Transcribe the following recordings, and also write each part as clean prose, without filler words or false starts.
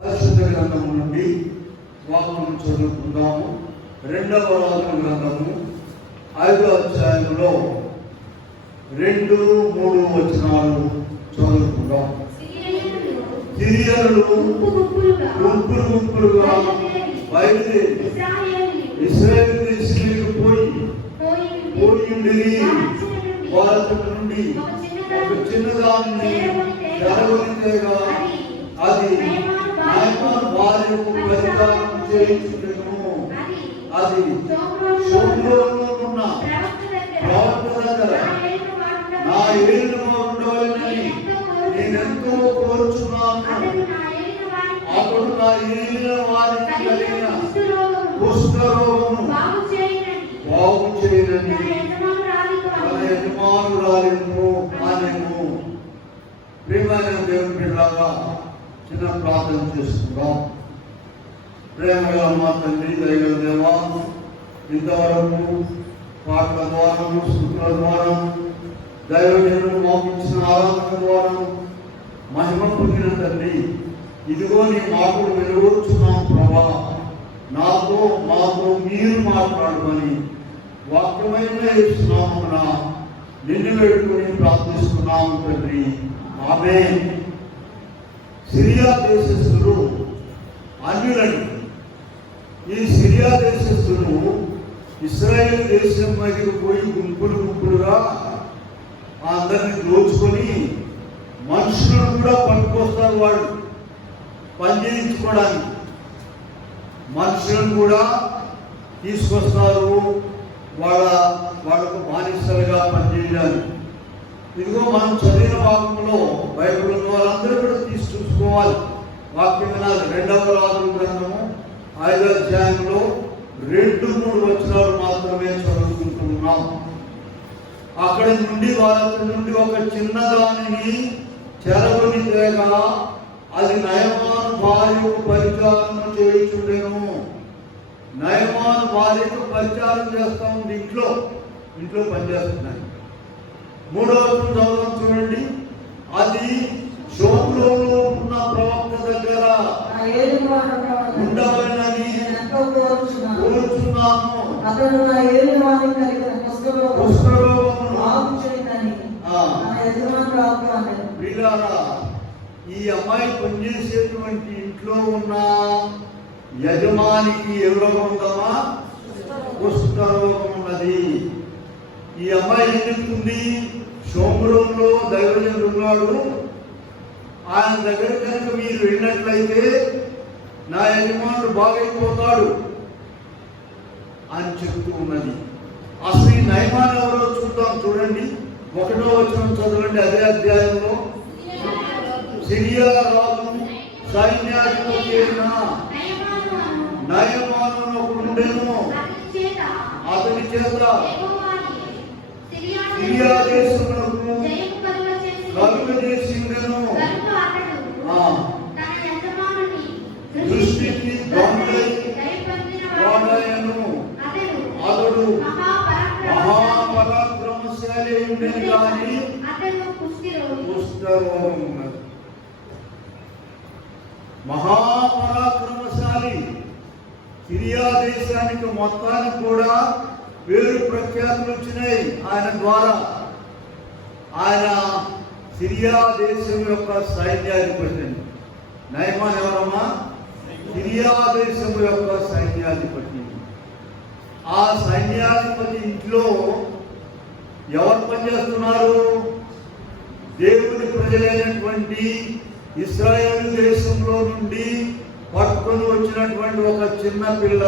పరిశుద్ధ గ్రంథము నుండి వాక్యం చదువుకుందాము. 2వ రాజుల గ్రంథము 5వ అధ్యాయంలో 2, 3 వచనాలు చదువుకుందాం. సిరియనులు గుంపులు గుంపులుగా బయలుదేరి ఇశ్రాయేలు దేశానికి పోయి వారి నుండి ఒక చిన్నదాన్ని జరగనిగా అది భార్య పరిచారం చేయించుటను. అది సోమరంలో ఉన్న ప్రవక్త దగ్గర నా ఏలుగా ఉండవాలని నేనెంతో కోరుచున్నాను. అప్పుడు నా ఏలిన వారికి కలిగిన కుష్ఠరోగము బాగు చేయనని మన యజమానురాలిను అనెను. ప్రియమైన దేవుని బిడ్డలారా, చిన్న ప్రార్థన చేసుకుందాం. ప్రేమగా మా తండ్రి, దయగల దేవా, ఇంతవరకు పాటల ద్వారా, స్తుతుల ద్వారా, దైవజనులు మాకు ఇచ్చిన ఆరాధన ద్వారా మహిమ పొందిన తండ్రి, ఇదిగో నీ మాటలు వెలువడుచున్నాం ప్రభా. నాతో మాతో మీరు మాట్లాడమని వాక్యమైన ఇస్తున్నామున నిన్ను వేడుకొని ప్రార్థిస్తున్నాము తండ్రి. ఆమేన్. సిరియా దేశస్థులు అన్యులని. ఈ సిరియా దేశస్థులు ఇశ్రాయేలు దేశం వైపు పోయి గుంపులు గుంపులుగా అందరిని దోచుకొని మనుషులను కూడా పట్టుకొస్తారు. వాళ్ళు పని చేయించుకోవడానికి మనుషులను కూడా తీసుకొస్తారు, వాళ్ళకు బానిసలుగా పనిచేయడానికి. ఇదిగో మనం చదివిన వాక్యంలో బైబిల్ ఉన్న వాళ్ళందరూ కూడా తీసి చూసుకోవాలి. వాక్యం వినాలి. 2వ రాజుల గ్రంథము 5వ అధ్యాయంలో 2, 3 వచనాలు మాత్రమే చదువుకుంటున్నాం. అక్కడి నుండి వారి నుండి ఒక చిన్నదానిని చెరగొని తేగా అది నయమాను భార్యకు పరిచారం చేయించుండెను. నయమాను భార్యకు పరిచారం చేస్తా ఉంది. ఇంట్లో పనిచేస్తున్నాయి. 3వ వచనం చదువుదాం చూడండి. అది షోమ్రోనులో ఉన్న ప్రవక్త దగ్గర ఉండవలనని కోరుచున్నాను. అతడు నా ఏలినవానికి కలిగిన కుష్ఠరోగమును బాగు చేయనని నా యజమానురాలితో అన్నాడు. ప్రియులారా, ఈ అమ్మాయి పనిచేసేటువంటి ఇంట్లో ఉన్న యజమానికి ఏ రోగం ఉందమ్మా? కుష్ఠరోగం ఉన్నది. ఈ అమ్మాయి ఏం చెప్తుంది? షోమ్రోనులో దైవజనుడు ఉన్నాడు, ఆయన దగ్గర కనుక మీరు వెళ్ళినట్లయితే నా యజమానుడు బాగైపోతాడు అని చెప్తూ ఉన్నది. అసలు ఈ నయమాన్ ఎవరో చూద్దాం. చూడండి, 1వ వచనం చదవండి. అదే అధ్యాయంలో సిరియా రాజు సైన్యాధిపతి అయిన నయమాను ఉండెను. అతని చేత సిరియా దేశమునకు కలుగజేసిండెను. దృష్టికి వాడాయను. అతడు మహాపరాక్రమశాలి ఉండేది, కానీ కుష్ఠరోగం ఉన్నది. మహాపరాక్రమశాలి. సిరియా దేశానికి మొత్తానికి కూడా పేరు ప్రఖ్యాతులు వచ్చినాయి ఆయన ద్వారా. ఆయన సిరియా దేశం యొక్క సైన్యాధిపతి. నయమాన్ ఎవరమ్మా? సిరియా దేశం యొక్క సైన్యాధిపతి. ఆ సైన్యాధిపతి ఇంట్లో ఎవరు పనిచేస్తున్నారు? దేవుని ప్రజలైనటువంటి ఇశ్రాయేలు దేశంలో నుండి పట్టుకొని వచ్చినటువంటి ఒక చిన్న పిల్ల.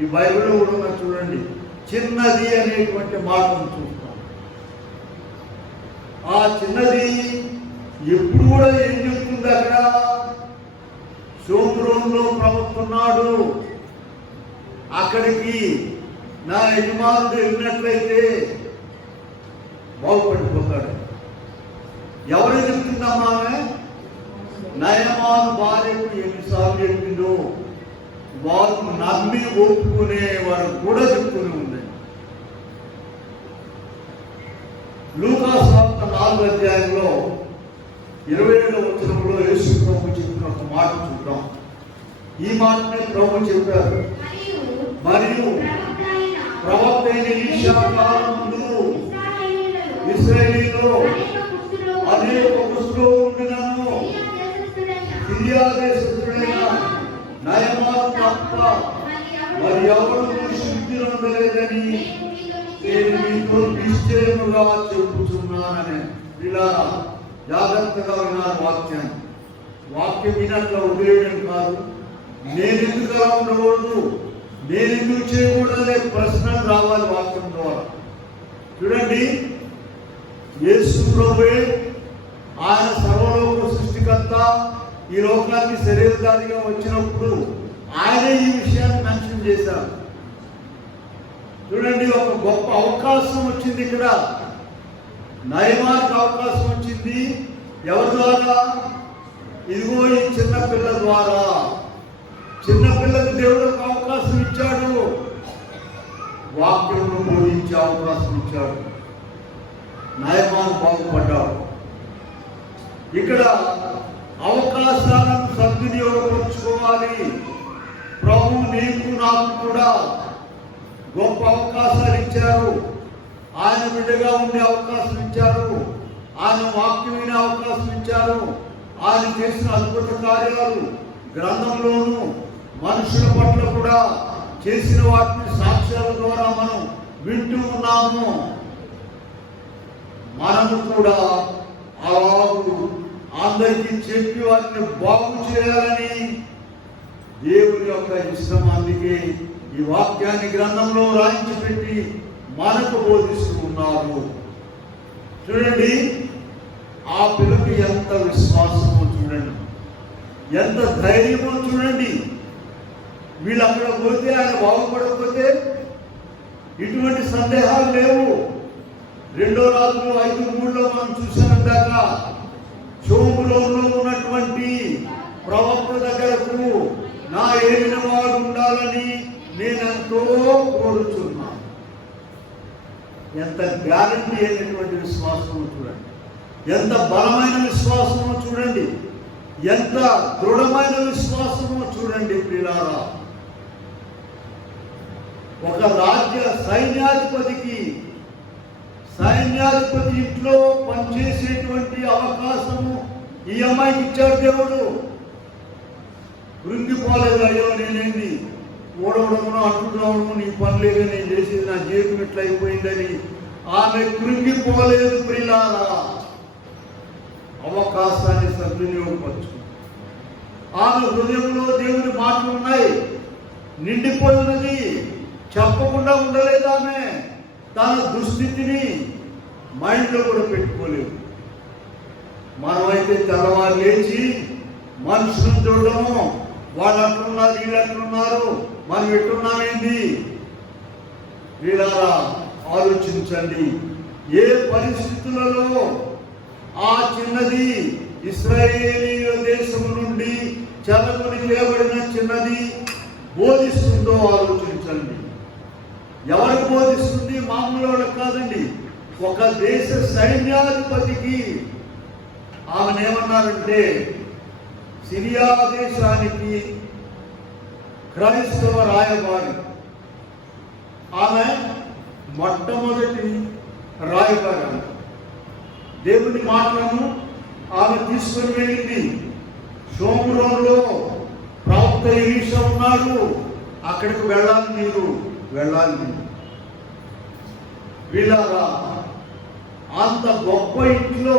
ఈ బైబిల్లో కూడా చూడండి, చిన్నది అనేటువంటి మాటను చూస్తాం. ఆ చిన్నది ఎప్పుడు కూడా ఏం చెప్తుంది? అక్కడ షోమ్రోనులో ప్రవక్తున్నాడు, అక్కడికి నా యజమానుడు వెళ్ళినట్లయితే బాగుపడిపోతాడు. ఎవరు చెప్తుందమ్మా? నయమాను భార్యకు ఎన్నిసార్లు చెప్పిందో వారు నమ్మి ఒప్పుకునే వారు కూడా చెప్తూనే ఉంది. లూకా సువార్త 4వ అధ్యాయంలో 27వ వచనంలో యేసు ప్రభు చెప్పిన ఒక మాట చూద్దాం. ఈ మాటనే ప్రభు చెప్పారు. మరియు ప్రవక్త అయిన ఎలీషా కాలం ముందు ఇశ్రాయేలీయులలో అనేక కుష్ఠరోగులను సిరియా దేశస్థుడైన నయమాను తప్ప మరి ఎవరు శుద్ధి ఉండలేదని నేను మీతో నిశ్చయముగా చెప్పుచున్నానని. ఇలా జాగ్రత్తగా విన్నారు వాక్యాన్ని. వాక్యం వినట్ల వదిలేయడం కాదు. నేను ఎందుకు అలా ఉండకూడదు, నేను ఎందుకు చేయకూడదనే ప్రశ్నలు రావాలి వాక్యం ద్వారా. చూడండి, యేసు ప్రభువే ఆయన సర్వలోక సృష్టికర్త, ఈ లోకానికి శరీరధారిగా వచ్చినప్పుడు ఆయనే ఈ విషయాన్ని మెన్షన్ చేశారు. చూడండి, ఒక గొప్ప అవకాశం వచ్చింది ఇక్కడ. నయమానికి అవకాశం వచ్చింది. ఎవరి ద్వారా? ఇదిగో ఈ చిన్నపిల్ల ద్వారా. చిన్నపిల్లకి దేవుడు ఒక అవకాశం ఇచ్చాడు, వాక్యమును బోధించే అవకాశం ఇచ్చాడు. నయమాను బాగుపడ్డాడు. ఇక్కడ అవకాశాలను సద్వినియోగపరుచుకోవాలి. ప్రభు నీకు నాకు కూడా గొప్ప అవకాశాలు ఇచ్చారు. ఆయన బిడ్డగా ఉండే అవకాశం ఇచ్చారు. ఆయన వాక్యం వినే అవకాశం ఇచ్చారు. ఆయన చేసిన అద్భుత కార్యాలు గ్రంథంలోను మనుషుల పట్ల కూడా చేసిన వాటిని సాక్ష్యాల ద్వారా మనం వింటూ ఉన్నాము. మనము కూడా అలాగూ అందరికీ చెప్పి వాటిని బాగు చేయాలని దేవుని యొక్క ఇష్టం. అందుకే ఈ వాక్యాన్ని గ్రంథంలో రాయించి పెట్టి మనకు బోధిస్తూ ఉన్నారు. చూడండి, ఆ పిల్లకి ఎంత విశ్వాసమో చూడండి, ఎంత ధైర్యమో చూడండి. వీళ్ళు అక్కడ పోతే ఆయన బాగుపడకపోతే ఇటువంటి సందేహాలు లేవు. 2 రాజులు 5:3 మనం చూసామందాక షోములోలో ఉన్నటువంటి ప్రవక్త దగ్గరకు నా ఏలిన వాడు ఉండాలని నేనెంతో కోరుచున్నాను. ఎంత గ్యారంటీ అయినటువంటి విశ్వాసమో చూడండి, ఎంత బలమైన విశ్వాసమో చూడండి, ఎంత దృఢమైన విశ్వాసమో చూడండి. ప్రియులారా, ఒక రాజ్య సైన్యాధిపతి ఇంట్లో పనిచేసేటువంటి అవకాశము ఈ అమ్మాయికి ఇచ్చాడు దేవుడు. కృంగిపోలేదు, అయ్యో నేనేంది ఓడవడమును అంటున్నాము, నీ పని లేదు, నేను చేసేది నా జీవితం ఇట్లా అయిపోయిందని ఆమె కృంగిపోలేదు. ప్రియులారా, అవకాశాన్ని సద్వినియోగపరచు. ఆమె హృదయంలో దేవుని మాటలు ఉన్నాయి, నిండిపోయినది. చెప్పకుండా ఉండలేదు. ఆమె తన దుస్థితిని మైండ్లో కూడా పెట్టుకోలేదు. మనమైతే తెల్లవారు లేచి మనుషులను చూడడము, వాళ్ళు అట్లున్నారు, వీళ్ళు అట్లున్నారు, మనం ఎట్టున్నామేంది. వీళ్ళారా ఆలోచించండి, ఏ పరిస్థితులలో ఆ చిన్నది ఇశ్రాయేలీయుల దేశం నుండి చెరగొని చేయబడిన చిన్నది బోధిస్తుందో ఆలోచించండి. ఎవరికి బోధిస్తుంది? మామూలు వాళ్ళకి కాదండి, ఒక దేశ సైన్యాధిపతికి. ఆమెనేమన్నారంటే, సిరియా దేశానికి క్రైస్తవ రాయబారి. ఆమె మొట్టమొదటి రాయబారి. దేవుని మాటలను ఆమె తీసుకొని వెళ్ళింది. షోమ్రోన్లో ప్రవక్త ఎలీషా ఉన్నాడు, అక్కడికి వెళ్ళాలి, మీరు వెళ్ళాలి. వీళ్ళారా, అంత గొప్ప ఇంట్లో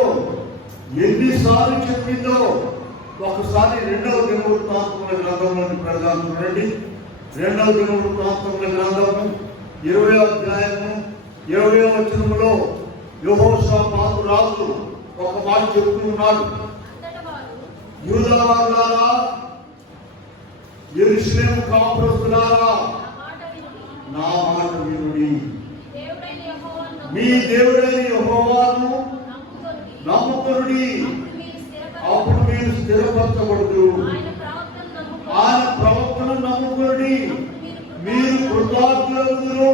ఎన్నిసార్లు చెప్పిందో ఒకసారి 2వ దినవృత్తాంతముల గ్రంథంలోని ప్రధానం చూడండి. 2వ దినవృత్తాంతముల గ్రంథము 20వ అధ్యాయము 20వ వచనములో యెహోషాపాతు రాజు ఒక మాట చెప్తూ ఉన్నాడు. యూదావారులారా, యెరూషలేము కాపురస్తులారా, నా మాట వినుడి. మీ దేవుడైన యెహోవాను నమ్ముకొనుడి, అప్పుడు మీరు స్థిరపరచబడుదు. ఆయన ప్రవక్తను నమ్ముకొనుడి, మీరు కృతజ్ఞులగుదురు.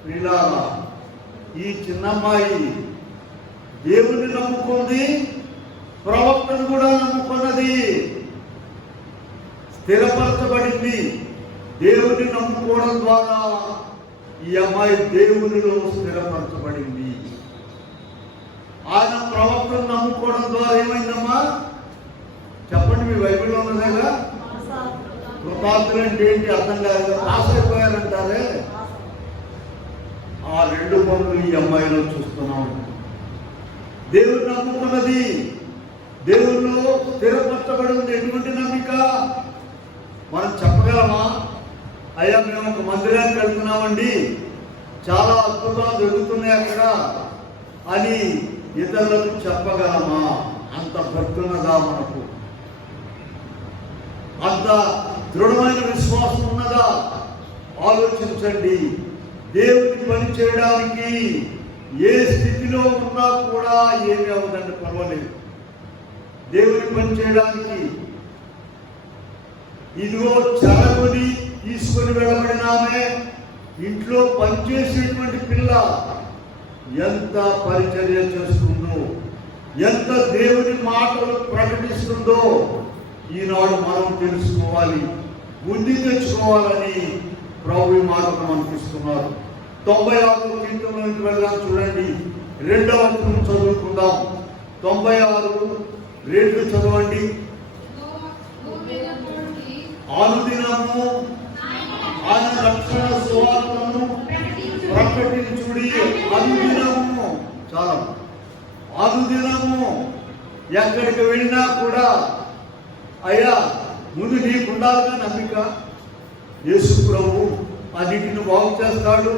ప్రియులారా, ఈ చిన్నమ్మాయి దేవుని నమ్ముకుంది, ప్రవక్తను కూడా నమ్ముకున్నది. స్థిరపరచబడింది. దేవుని నమ్ముకోవడం ద్వారా ఈ అమ్మాయి దేవునిలో స్థిరపరచబడింది. ఆయన ప్రవక్తను నమ్ముకోవడం ద్వారా ఏమైందమ్మా చెప్పండి? మీ బైబిల్లో ఉన్నదేగా. కృతార్థులు అంటే ఏంటి అర్థం కాదు. పాస్ అయిపోయారంటారే. ఆ రెండు పనులు ఈ అమ్మాయిలో చూస్తున్నాం. దేవుని నమ్ముకున్నది, దేవుల్లో స్థిరపరచబడి ఉంది. ఎటువంటి నమ్మిక? మనం చెప్పగలమా? అయ్యా మేము ఒక మందిరానికి వెళ్తున్నామండి, చాలా అద్భుతాలు జరుగుతున్నాయి అక్కడ అని ఇతరులకు చెప్పగలమా? అంత భక్తున్నదా మనకు? అంత దృఢమైన విశ్వాసం ఉన్నదా? ఆలోచించండి. దేవుని పని చేయడానికి ఏ స్థితిలో ఉన్నా కూడా ఏమి అవ్వదండి, పర్వాలేదు. దేవుని పని చేయడానికి ఇదిగో చెరగుని తీసుకొని వెళ్ళబడినామే, ఇంట్లో పనిచేసేటువంటి పిల్ల ఎంత పరిచర్య చేస్తుందో, ఎంత దేవుని మాటలు ప్రకటిస్తుందో ఈనాడు మనం తెలుసుకోవాలి, బుద్ధి తెచ్చుకోవాలని ప్రభు మాటలు మనకి ఇస్తున్నారు. 96 కీర్తనలోకి వెళ్దాం. చూడండి, 2వ వచనం చదువుకుందాం. 96:2 చదవండి. అనుదినము ఆయన రక్షణ సువార్తను ప్రకటించుడి. అనుదినము, చాలా అనుదినము ఎక్కడికి వెళ్ళినా కూడా అయ్యా ముందు నీకుండాలిగా నమ్మిక. యేసు ప్రభు అన్నిటిని బాగు చేస్తాడు,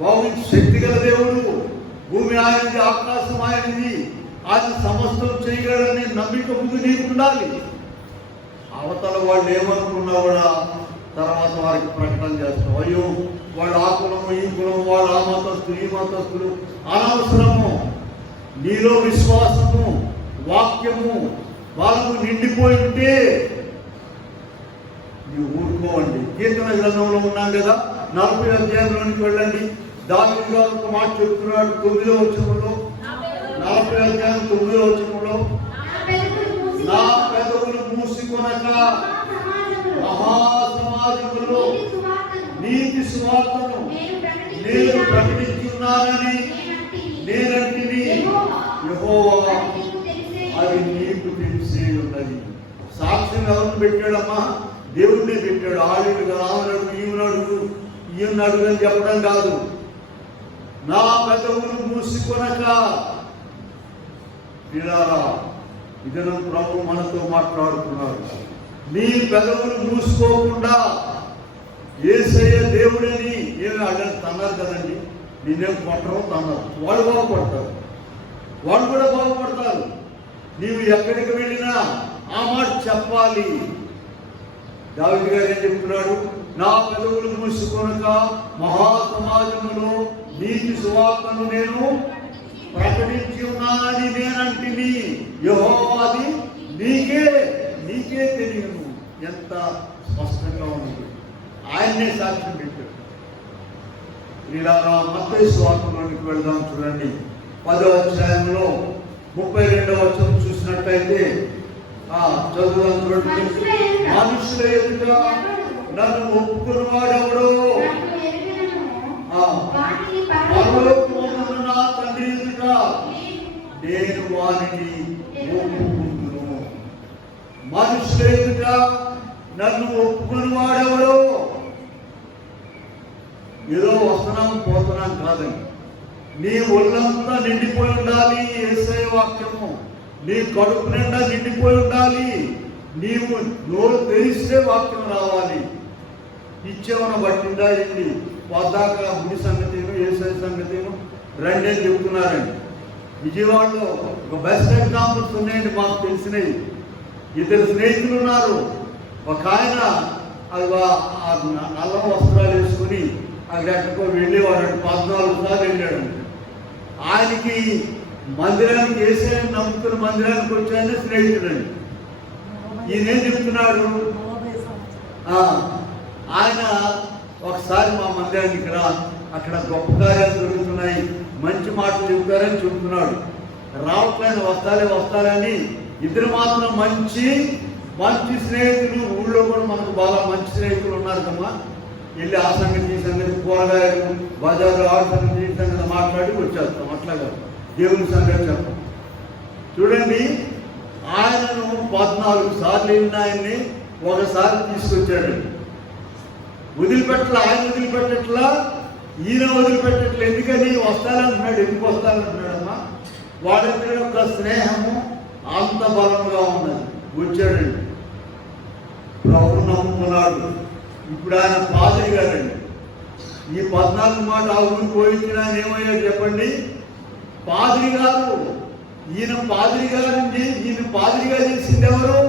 బాగు శక్తి గల దేవుడు, భూమి ఆయనది, ఆకాశం ఆయనది, ఆయన సమస్తం చేయగలడని నమ్మిక ముందు నీకుండాలి. అవతల వాళ్ళు ఏమనుకున్నా కూడా తర్వాత వారికి ప్రకటన చేస్తాం. అయ్యో వాళ్ళు ఆ కులము, ఈ కులము, వాళ్ళు ఆ మతస్థులు, ఈ మతస్థులు, అనవసరము. నీలో విశ్వాసము, వాక్యము వాళ్ళకు నిండిపోయి ఉంటే నీవు ఊరుకోవండి. కీర్తన గ్రంథంలో ఉన్నాం కదా, 40వ అధ్యాయంలోనికి వెళ్ళండి. దావీదు గారు ఒక మాట చెప్తున్నాడు 9వ వచనంలో, 40వ అధ్యాయం 9వ వచనంలో, నా పెదవులు మూసుకొనక మహాసమాజములో నీతి సువార్తను నేను ప్రకటించున్నానని నేనంటిని. యెహోవా అది నీకు తెలిసే ఉన్నది. సాక్ష్యం ఎవరిని పెట్టాడమ్మా? దేవుడినే పెట్టాడు. ఆడిడు రావనాడు, ఈయనాడు అని చెప్పడం కాదు. నా పెదవులు మూసుకొనక. పిల్లారా, ఇతను ప్రభు మనతో మాట్లాడుతున్నారు. నీ పెదవులు మూసుకోకుండా యేసయ్య దేవుడని ఏమి అన్నారు కదండి. నిన్నేం కొట్టరు తన్నారు, వాళ్ళు బాగుపడతారు, వాళ్ళు కూడా బాగుపడతారు. నీవు ఎక్కడికి వెళ్ళినా ఆ మాట చెప్పాలి. దావీదు గారు ఏం చెప్తున్నాడు? నా పెదవులు మూసుకొనక మహాసమాజములో నీతి సువార్తను నేను ప్రకటించి ఉన్నానని నేనంటిని. యెహోవాది నీకే తెలియను. ఎంత స్పష్టంగా ఉంది. ఆయన్నే సాక్ష్యం పెట్టాడు. ఇలా మత్తయి సువార్తలోనికి వెళ్దాం. చూడండి, 10వ అధ్యాయంలో 32వ వచనం చూసినట్టయితే చదువుదాం. చూడండి, మనుషుల ఎదుట నన్ను ఒప్పుకున్న వాడెవడో పరలోకమందున్న నా తండ్రి ఎదుట నేను వారిని ఒప్పుకుందును. మనుషుల ఎదుట నన్ను ఒప్పుకున్న వాడెవడో. ఏదో వస్తున్నాం పోతున్నాం కాదండి. నీ ఒళ్ళంతా నిండిపోయి ఉండాలి యేసయ్య వాక్యము. నీ కడుపు నిండా నిండిపోయి ఉండాలి. నీవు నోరు తెరిస్తే వాక్యం రావాలి. ఇచ్చేమన పట్టిందా ఏంటి? వద్దాక గుడి సంగతేమో యేసయ్య సంగతేమో రండి అని చెబుతున్నారండి. విజయవాడలో ఒక బెస్ట్ ఎగ్జాంపుల్స్ ఉన్నాయండి మాకు తెలిసినవి. 2 స్నేహితులు ఉన్నారు. ఒక ఆయన నల్ల వస్త్రాలు వేసుకుని అక్కడ ఎక్కడికో వెళ్ళేవాడు. 14 సార్లు వెళ్ళాడు. ఆయనకి మందిరానికి యేసయ్యను నమ్ముకున్న మందిరానికి వచ్చాయని స్నేహితుడండి. ఈయనేం చెప్తున్నాడు? ఆయన ఒకసారి మా మందిరానికి రా, అక్కడ గొప్ప కార్యాలు జరుగుతున్నాయి, మంచి మాటలు చెబుతారని చెబుతున్నాడు. రావట్లేదు, వస్తాలని 2 మాత్రం మంచి మంచి స్నేహితులు ఊళ్ళో కూడా మనకు బాగా మంచి స్నేహితులు ఉన్నారు కమ్మా. వెళ్ళి ఆ సంగతి ఈ సంగతి కూరగాయలు బజార్లో ఆ సంగతి ఈ సంగతి మాట్లాడి వచ్చేస్తాం. అట్లాగా దేవుని సంగతి చెప్పం. చూడండి, ఆయనను 14 సార్లు వెళ్ళిన ఆయన్ని ఒకసారి తీసుకొచ్చాడండి. ఆయన వదిలిపెట్టట్లా, ఈయన వదిలిపెట్టట్లా. ఎందుకని వస్తానంటున్నాడు. ఎందుకు వస్తానంటున్నాడమ్మా? వాడిద్దరి యొక్క స్నేహము అంత బలంగా ఉన్నది. వచ్చాడండి, ప్రభు నమ్ముకున్నాడు. ఇప్పుడు ఆయన పాదిరి గారండి. ఈ 14 మాట ఆ ఊరికి పోయించిన ఆయన ఏమయ్యాడు చెప్పండి? పాదిరి గారు. ఈయన పాదిరి గారండి. ఈయన పాదిరిగా చేసింది ఎవరు?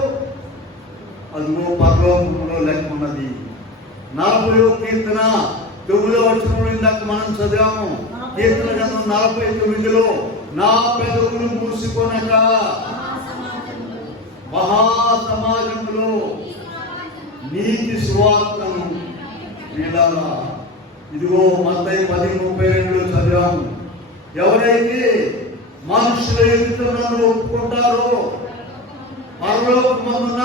అదిగో పరలోకంలో లెక్క ఉన్నది. 40వ కీర్తన 9వ వచనంలో ఇందాక మనం చదివాము. కీర్తన గ్రంథం 49లో నా పెదవులు మూసుకొనక మహాసమాజంలో నీతి సువార్తను వినాలా. ఇదిగో మత్తయి 10:32లో చదివాము. ఎవరైతే మనుషుల ఎదుట నన్ను ఒప్పుకుంటారో పరలోకమందున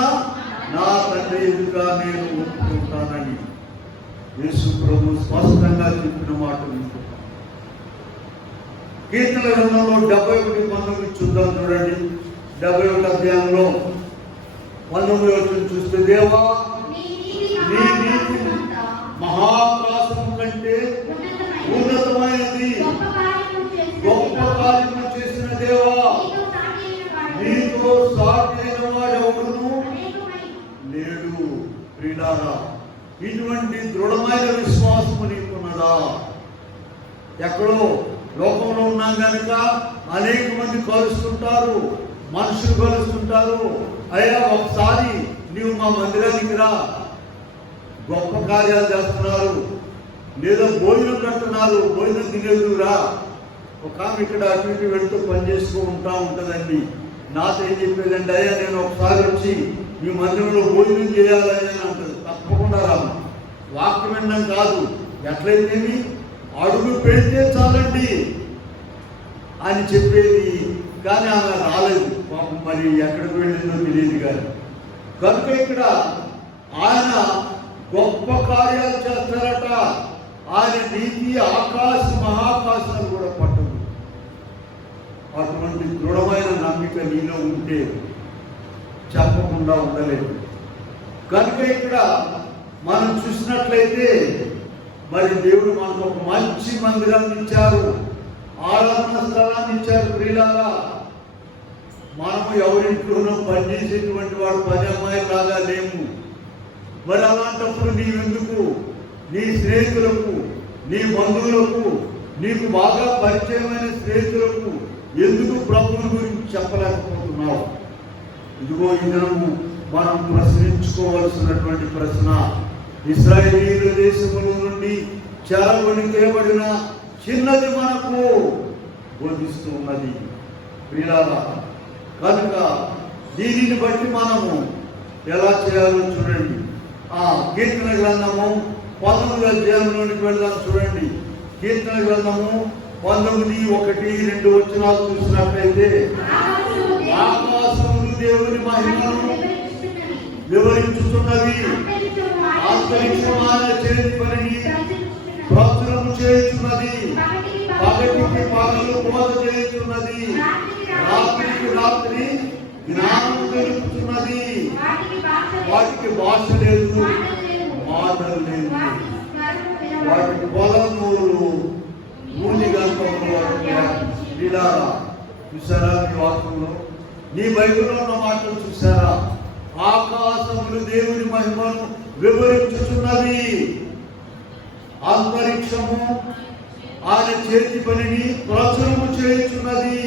నా తండ్రి ఎదుట నేను ఒప్పుకుంటానని యేసు ప్రభు స్పష్టంగా చెప్పిన మాట వింటున్నాం. కీర్తన గ్రంథంలో 71:19 చూద్దాం. చూడండి, 71 అధ్యాయంలో 19వ వచనం చూస్తే, దేవా నీ నీతి మహాకాశం కంటే ఉన్నతమైనది, గొప్ప కార్యము చేసిన దేవా, నీతో సాటి అయిన వాడెవడును లేడు. ప్రియులారా, ఇటువంటి దృఢమైన విశ్వాసము నీకున్నదా? ఎక్కడో లోకంలో ఉన్నాం కనుక అనేక మంది కలుస్తుంటారు, మనుషులు కలుస్తుంటారు. అయ్యా ఒకసారి నీవు మా మందిరానికి రా, గొప్ప కార్యాలు చేస్తున్నారు, లేదా భోజనం కడుతున్నారు, భోజనం తినేదురా. ఒక ఆమె ఇక్కడ అటు ఇటు వెళ్తూ పనిచేస్తూ ఉంటుందండి. నాతో ఏం చెప్పేదండి, అయ్యా నేను ఒకసారి వచ్చి మీ మందిరంలో భోజనం చేయాలని అంటుంది. తప్పకుండా రాము, వాక్యం వినడం కాదు, ఎట్లయితేమి అడుగు పెడితే చాలండి అని చెప్పేది. కానీ ఆమె రాలేదు పాపం. మరి ఎక్కడికి వెళ్ళిందో తెలియదు. కానీ కనుక ఇక్కడ ఆయన గొప్ప కార్యాలు చేస్తారట. ఆయన నీతి మహాకాశాలు కూడా పట్టదు. అటువంటి దృఢమైన నమ్మిక నీలో ఉంటే చెప్పకుండా ఉండలేదు. కనుక ఇక్కడ మనం చూసినట్లయితే మరి దేవుడు మనకు ఒక మంచి మందిరాన్ని ఇచ్చారు, ఆరాధన స్థలాన్ని ఇచ్చారు. ప్రియులారా, మనము ఎవరింట్లోనూ పనిచేసేటువంటి వాడు పని అమ్మాయిలాగా లేము. మరి అలాంటప్పుడు నీవెందుకు నీ స్నేహితులకు, నీ బంధువులకు, నీకు బాగా పరిచయమైన స్నేహితులకు ఎందుకు ప్రభువుని గురించి చెప్పలేకపోతున్నావు? ఇదిగో ఈ దినము మనం ప్రశ్నించుకోవాల్సినటువంటి ప్రశ్న. ఇశ్రాయేలీయుల దేశముల నుండి చెరగొని తేబడిన చిన్నది మనకు బోధిస్తూ ఉన్నది. ప్రియులారా, కనుక దీనిని బట్టి మనము ఎలా చేయాలో చూడండి. కీర్తన గ్రంథము 19వ అధ్యాయంలోనికి వెళ్దాం. చూడండి, కీర్తన గ్రంథము 19:1-2 వచనాలు చూసినట్లయితే, ఆకాశములు దేవుని మహిమను వివరించుతున్నవి, అంతరిక్షమాన చేతి పనిని ప్రచురము చేయుచున్నది, పగటికి పగలు బోధ చేయుచున్నది, రాత్రికి రాత్రి జ్ఞానము తెలుపుతున్నది. వాటికి భాష లేదు, మాటలు లేదు, వాటికి పొలమూలు భూమి గంటలు. ఇలా చూసారా మీ వాక్యంలో, నీ బైబిల్లో ఉన్న మాటలు చూసారా? ఆకాశములు దేవుని మహిమను వివరించుతున్నవి, అంతరిక్షము ఆయన చేతి పనిని ప్రచురము చేయుచున్నది,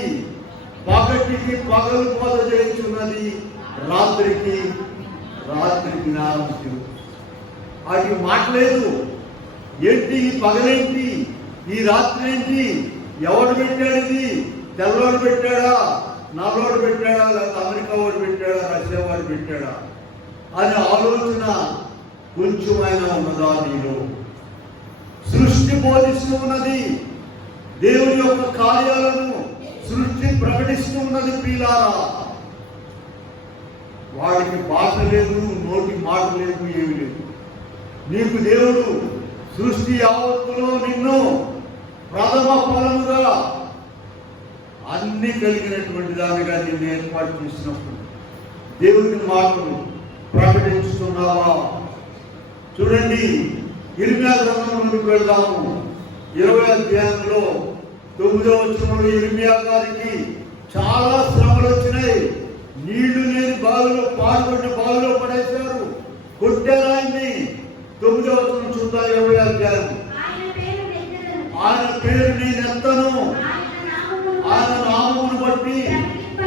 పగటికి పగలు బోధ చేయుచున్నది, రాత్రికి రాత్రి జ్ఞానం తెలుపుతుంది. వాటికి మాటలేదు. ఏంటి ఈ పగలేంటి, ఈ రాత్రి ఏంటి, ఎవడు పెట్టాడు? ఇది తెల్లవాడు పెట్టాడా, నల్లవాడు పెట్టాడా, లేకపోతే అమెరికా వాడు పెట్టాడా, రష్యా వాడు పెట్టాడా అనే ఆలోచన కొంచెమైనా ఉన్నదా నీలో? సృష్టి బోధిస్తూ ఉన్నది, దేవుని యొక్క కార్యాలను సృష్టి ప్రకటిస్తూ ఉన్నది. ప్రియులారా, వాడికి భాష లేదు, నోటి మాట లేదు, ఏమి లేదు. నీకు దేవుడు సృష్టి యావత్తులో నిన్ను ప్రథమ ఫలముగా అన్ని కలిగినటువంటి దానిగా నిన్ను ఏర్పాటు చేసినప్పుడు దేవుని మాటలు ప్రకటిస్తున్నావా? చూడండి, ఇర్మియా గ్రంథంలోకి వెళ్దాము. 20వ అధ్యాయంలో 9వ వచనంలో ఇర్మియా గారికి చాలా శ్రమలు వచ్చినాయి. నీళ్లు లేని బావిలో, పాడుబడిన బావిలో పడేశారు, కొట్టారు ఆయన్ని. 9వ వచనం చూద్దాం. 20వ అధ్యాయం. ఆయన పేరు నేను ఎత్తను, ఆయన నామమును బట్టి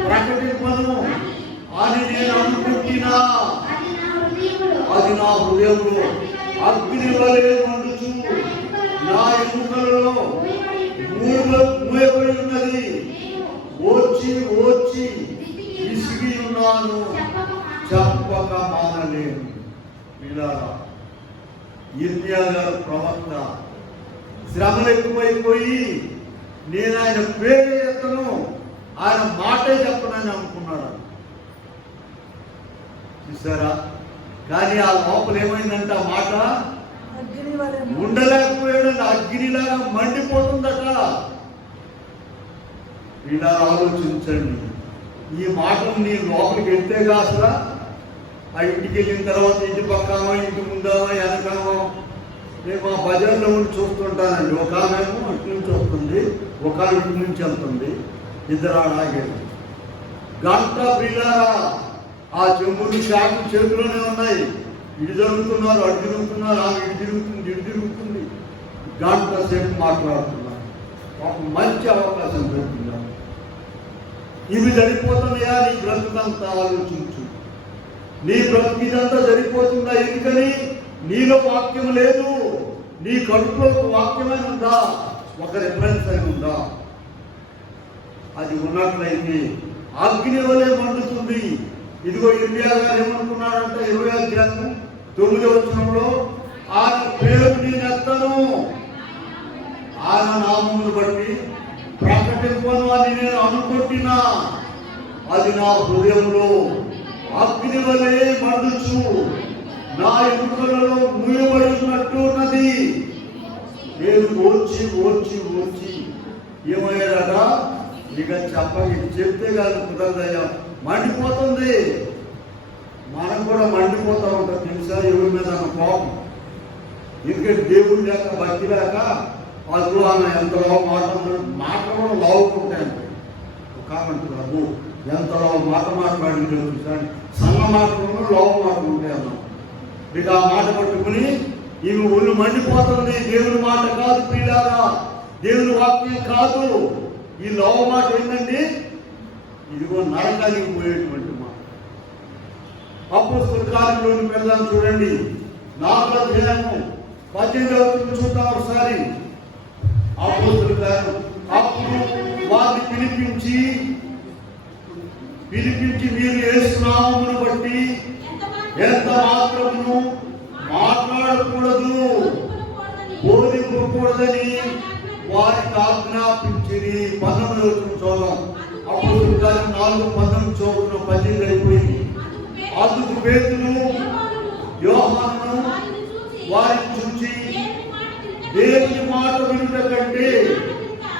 ప్రకటింపను అని నేను అనుకుంటున్నా. అది నా హృదయంలో అగ్ని వలె మండుచు నా ఎముకలలో మూయబడి ఉన్నది. ఓర్చి ఓర్చి విసిగి ఉన్నాను, చెప్పక మానలేను. పిల్లారా, ఇర్మియా గారు ప్రవక్త. శ్రమలు ఎక్కువైపోయి నేను ఆయన పేరు ఎత్తను, ఆయన మాటే చెప్పనని అనుకున్నాడు. చూసారా? కానీ ఆ లోపల ఏమైందంటే ఆ మాట ఉండలేకపోయాడు, అగ్నిలాగా మండిపోతుందట. ఇలా ఆలోచించండి. ఈ మాటలు నీ లోపలికి వెళ్తే కాసరా ఆ ఇంటికి వెళ్ళిన తర్వాత ఇంటి పక్కనో ఇంటి ముందామో వెనకామో నేను మా బజార్లో ఉండి చూస్తుంటానండి. ఒక ఆమెమో ఇటు నుంచి వస్తుంది, ఒక ఇటు నుంచి వెళ్తుంది, ఇద్దరు ఆగేది. గంట బిల్లారా ఆ చెంబులు షాపులు చేతిలోనే ఉన్నాయి. ఇటు జరుగుతున్నారు, అటు తిరుగుతున్నారు, ఆమె ఇటు తిరుగుతుంది, ఇటు తిరుగుతుంది. గంట సేపు మాట్లాడుతున్నారు. ఒక మంచి అవకాశం దొరుకుతుందా? ఇవి సరిపోతున్నాయా? నీ బ్రతుకంతా ఆలోచించు. నీ బ్రతికిదంతా సరిపోతుందా? ఎందుకని? నీలో వాక్యం లేదు. నీ కడుపులో ఒక వాక్యమైన ఉందా? ఒక రిఫరెన్స్ అని ఉందా? అది ఉన్నట్లయితే అగ్ని వలె మండుతుంది. ఇదిగో ఇర్మియా గారు ఏమనుకున్నాడంటే 20వ అధ్యాయం 9వ వచనంలో ఆయన పేరు నేను ఎత్తను, ఆయన నామమును బట్టి ప్రకటింపను అని నేను అనుకుంటున్నా. అది నా హృదయంలో అగ్ని వలె మండుచు నా ఎముకలలో మూయబడినట్టు ఉన్నది. నేను ఓర్చి ఓర్చి ఓర్చి ఏమయ్యాడట? ఇక చెప్తే కాదు, కుదరదయ్యా, మండిపోతుంది. మనం కూడా మండిపోతూ ఉంటాం తెలుసా? ఎవరి మీద కోపం. ఎందుకంటే దేవుడు లేక భక్తి లేక అసలు ఆమె ఎంతలో మాటలు లావుకుంటాయంటే ఒక అబ్బు ఎంతలో మాట్లాడింది చూసాను. సన్న మాటలు లావు మాటలు ఉంటాయి అన్నాం. ఇక ఆ మాట పట్టుకుని ఈమె ఒళ్ళు మండిపోతుంది. దేవుని మాట కాదు పిల్లారా, దేవుని వాక్యం కాదు. ఈ లోవ మాట ఏంటండి? ఇదిగో నరకానికి పోయేటువంటి మాట. అపోస్తలుల కార్యంలోని వెళ్దాం. చూడండి, 4వ అధ్యాయము 18వ వచనం చూద్దాం ఒకసారి. అపోస్తలుల కార్యం. అప్పుడు వారిని పిలిపించి మీరు యేసు నామమును బట్టి ఎంత మాత్రమును మాట్లాడకూడదు, బోధింపకూడదని వారికి ఆజ్ఞాపించిరి. 19వ వచనం చూద్దాం. అపోస్తలుల కార్యం 4:19 చదువుతున్న 18 అయిపోయింది. అందుకు పేతురు యోహాను వారిని చూసి, దేవుని మాట వినుట కంటే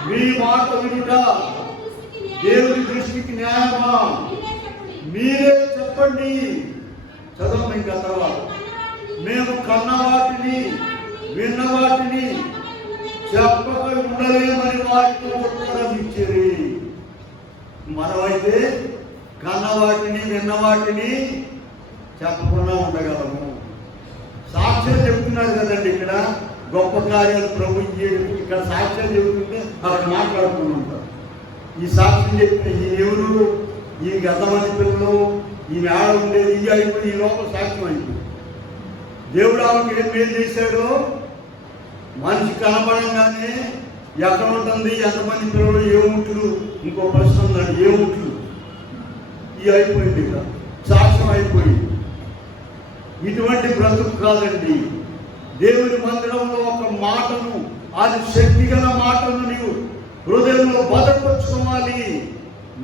మీ మాట వినుట దేవుని దృష్టికి న్యాయమా? మీరే చెప్పండి. చదవం ఇంకా తర్వాత. మేము కన్న వాటిని విన్న వాటిని చెప్పక ఉండలేమని వాటితో ఉత్తరం ఇచ్చిరి. మనమైతే కన్న వాటిని విన్న వాటిని చెప్పకుండా ఉండగలము. సాక్ష్యం చెప్తున్నారు కదండి. ఇక్కడ గొప్ప కార్యాలు ప్రభు ఇక్కడ సాక్ష్యం చెబుతుంటే అక్కడ మాట్లాడుతూ ఉంటారు. ఈ సాక్ష్యం చెప్పిన ఈ ఎవరు, ఈ గతమంది పిల్లలు, ఈ మేడ ఉండేది, ఈ అయిపోయి ఈ లోపల సాక్ష్యం అయిపోయింది. దేవుడు ఆమెకి ఏం మేలు చేశాడో మనిషి కనపడంగానే ఎక్కడ ఉంటుంది, ఎంతమంది పిల్లలు, ఏముంటులు, ఇంకో ప్రశ్న ఉందండి, ఏముంటులు, ఈ అయిపోయింది. ఇక సాక్ష్యం అయిపోయింది. ఇటువంటి బ్రతుకు కాదండి. దేవుని మందిరంలో ఒక మాటను, అది శక్తిగల మాటను నీవు హృదయంలో భద్రపరచుకోవాలి.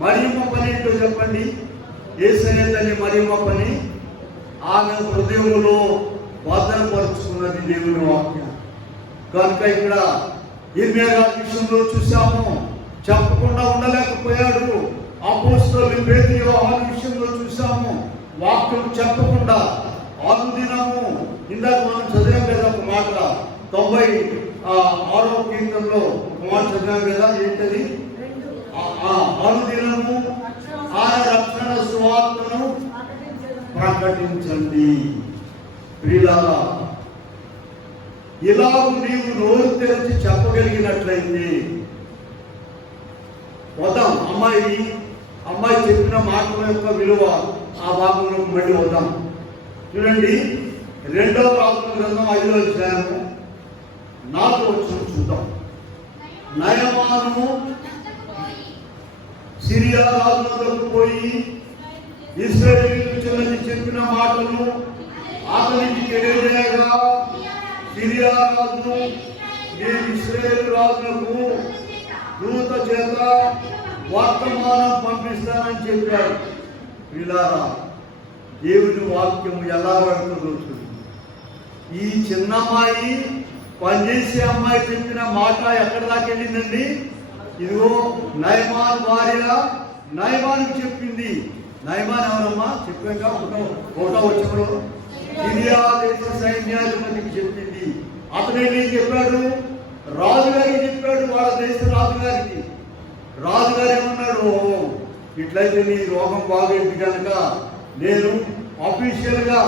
మరియమ్మ పని ఏంటో చెప్పండి. యేసయ్య తల్లి మరియమ్మ పని ఆమె హృదయంలో భద్రపరుచుకున్నది దేవుని వాక్యం. కనుక ఇక్కడ ఇర్మియా గారి విషయంలో చూసాము, చెప్పకుండా ఉండలేకపోయాడు. అపోస్తలులు పేతురు యోహాను విషయంలో చూసాము, వాక్యం చెప్పకుండా అనుదినము. ఇందాక మనం చదివాం కదా ఒక మాట, 96వ కీర్తనలో ఒక మాట చదివాం కదా, ఏంటది? అనుదినము ఆయన రక్షణ సువార్తను ప్రకటించండి. ప్రియులారా, ఇలా నీవు నోరు తెరిచి చెప్పగలిగినట్లయితే వద్దాం. అమ్మాయి చెప్పిన మాటల యొక్క విలువ ఆ భాగంలోకి మళ్ళీ వద్దాం. చూడండి, 2వ రాజుల గ్రంథం 5వ అధ్యాయము 4వ వచనం చూద్దాం. నయమాను సిరియా రాజులకు పోయి ఇశ్రాయేలీయులకు చెప్పిన మాటలు అతనికి తెలియజేయగా, సిరియా రాజు నేను ఇశ్రాయేలు రాజులకు దూత చేత వర్తమానం పంపిస్తానని చెప్పాడు. వీళ్ళారా, దేవుని వాక్యం ఎలా వెళ్తుందో చూడండి. ఈ చిన్న అమ్మాయి, పనిచేసే అమ్మాయి చెప్పిన మాట ఎక్కడి దాకా వెళ్ళిందండి? ఇదిగో నయమాన్ భార్య నయమానికి చెప్పింది. నయమాన్ ఎవరమ్మా? చెప్పాక ఒకటో వచ్చినప్పుడు సిరియా దేశ సైన్యాధిపతికి చెప్పింది. అతను ఏం చెప్పాడు? రాజుగారికి చెప్పాడు, వాళ్ళ దేశ రాజుగారికి. రాజుగారు ఏమన్నాడు? ఇట్లయితే నీ రోగం బాగైంది కనుక నేను అఫీషియల్ గా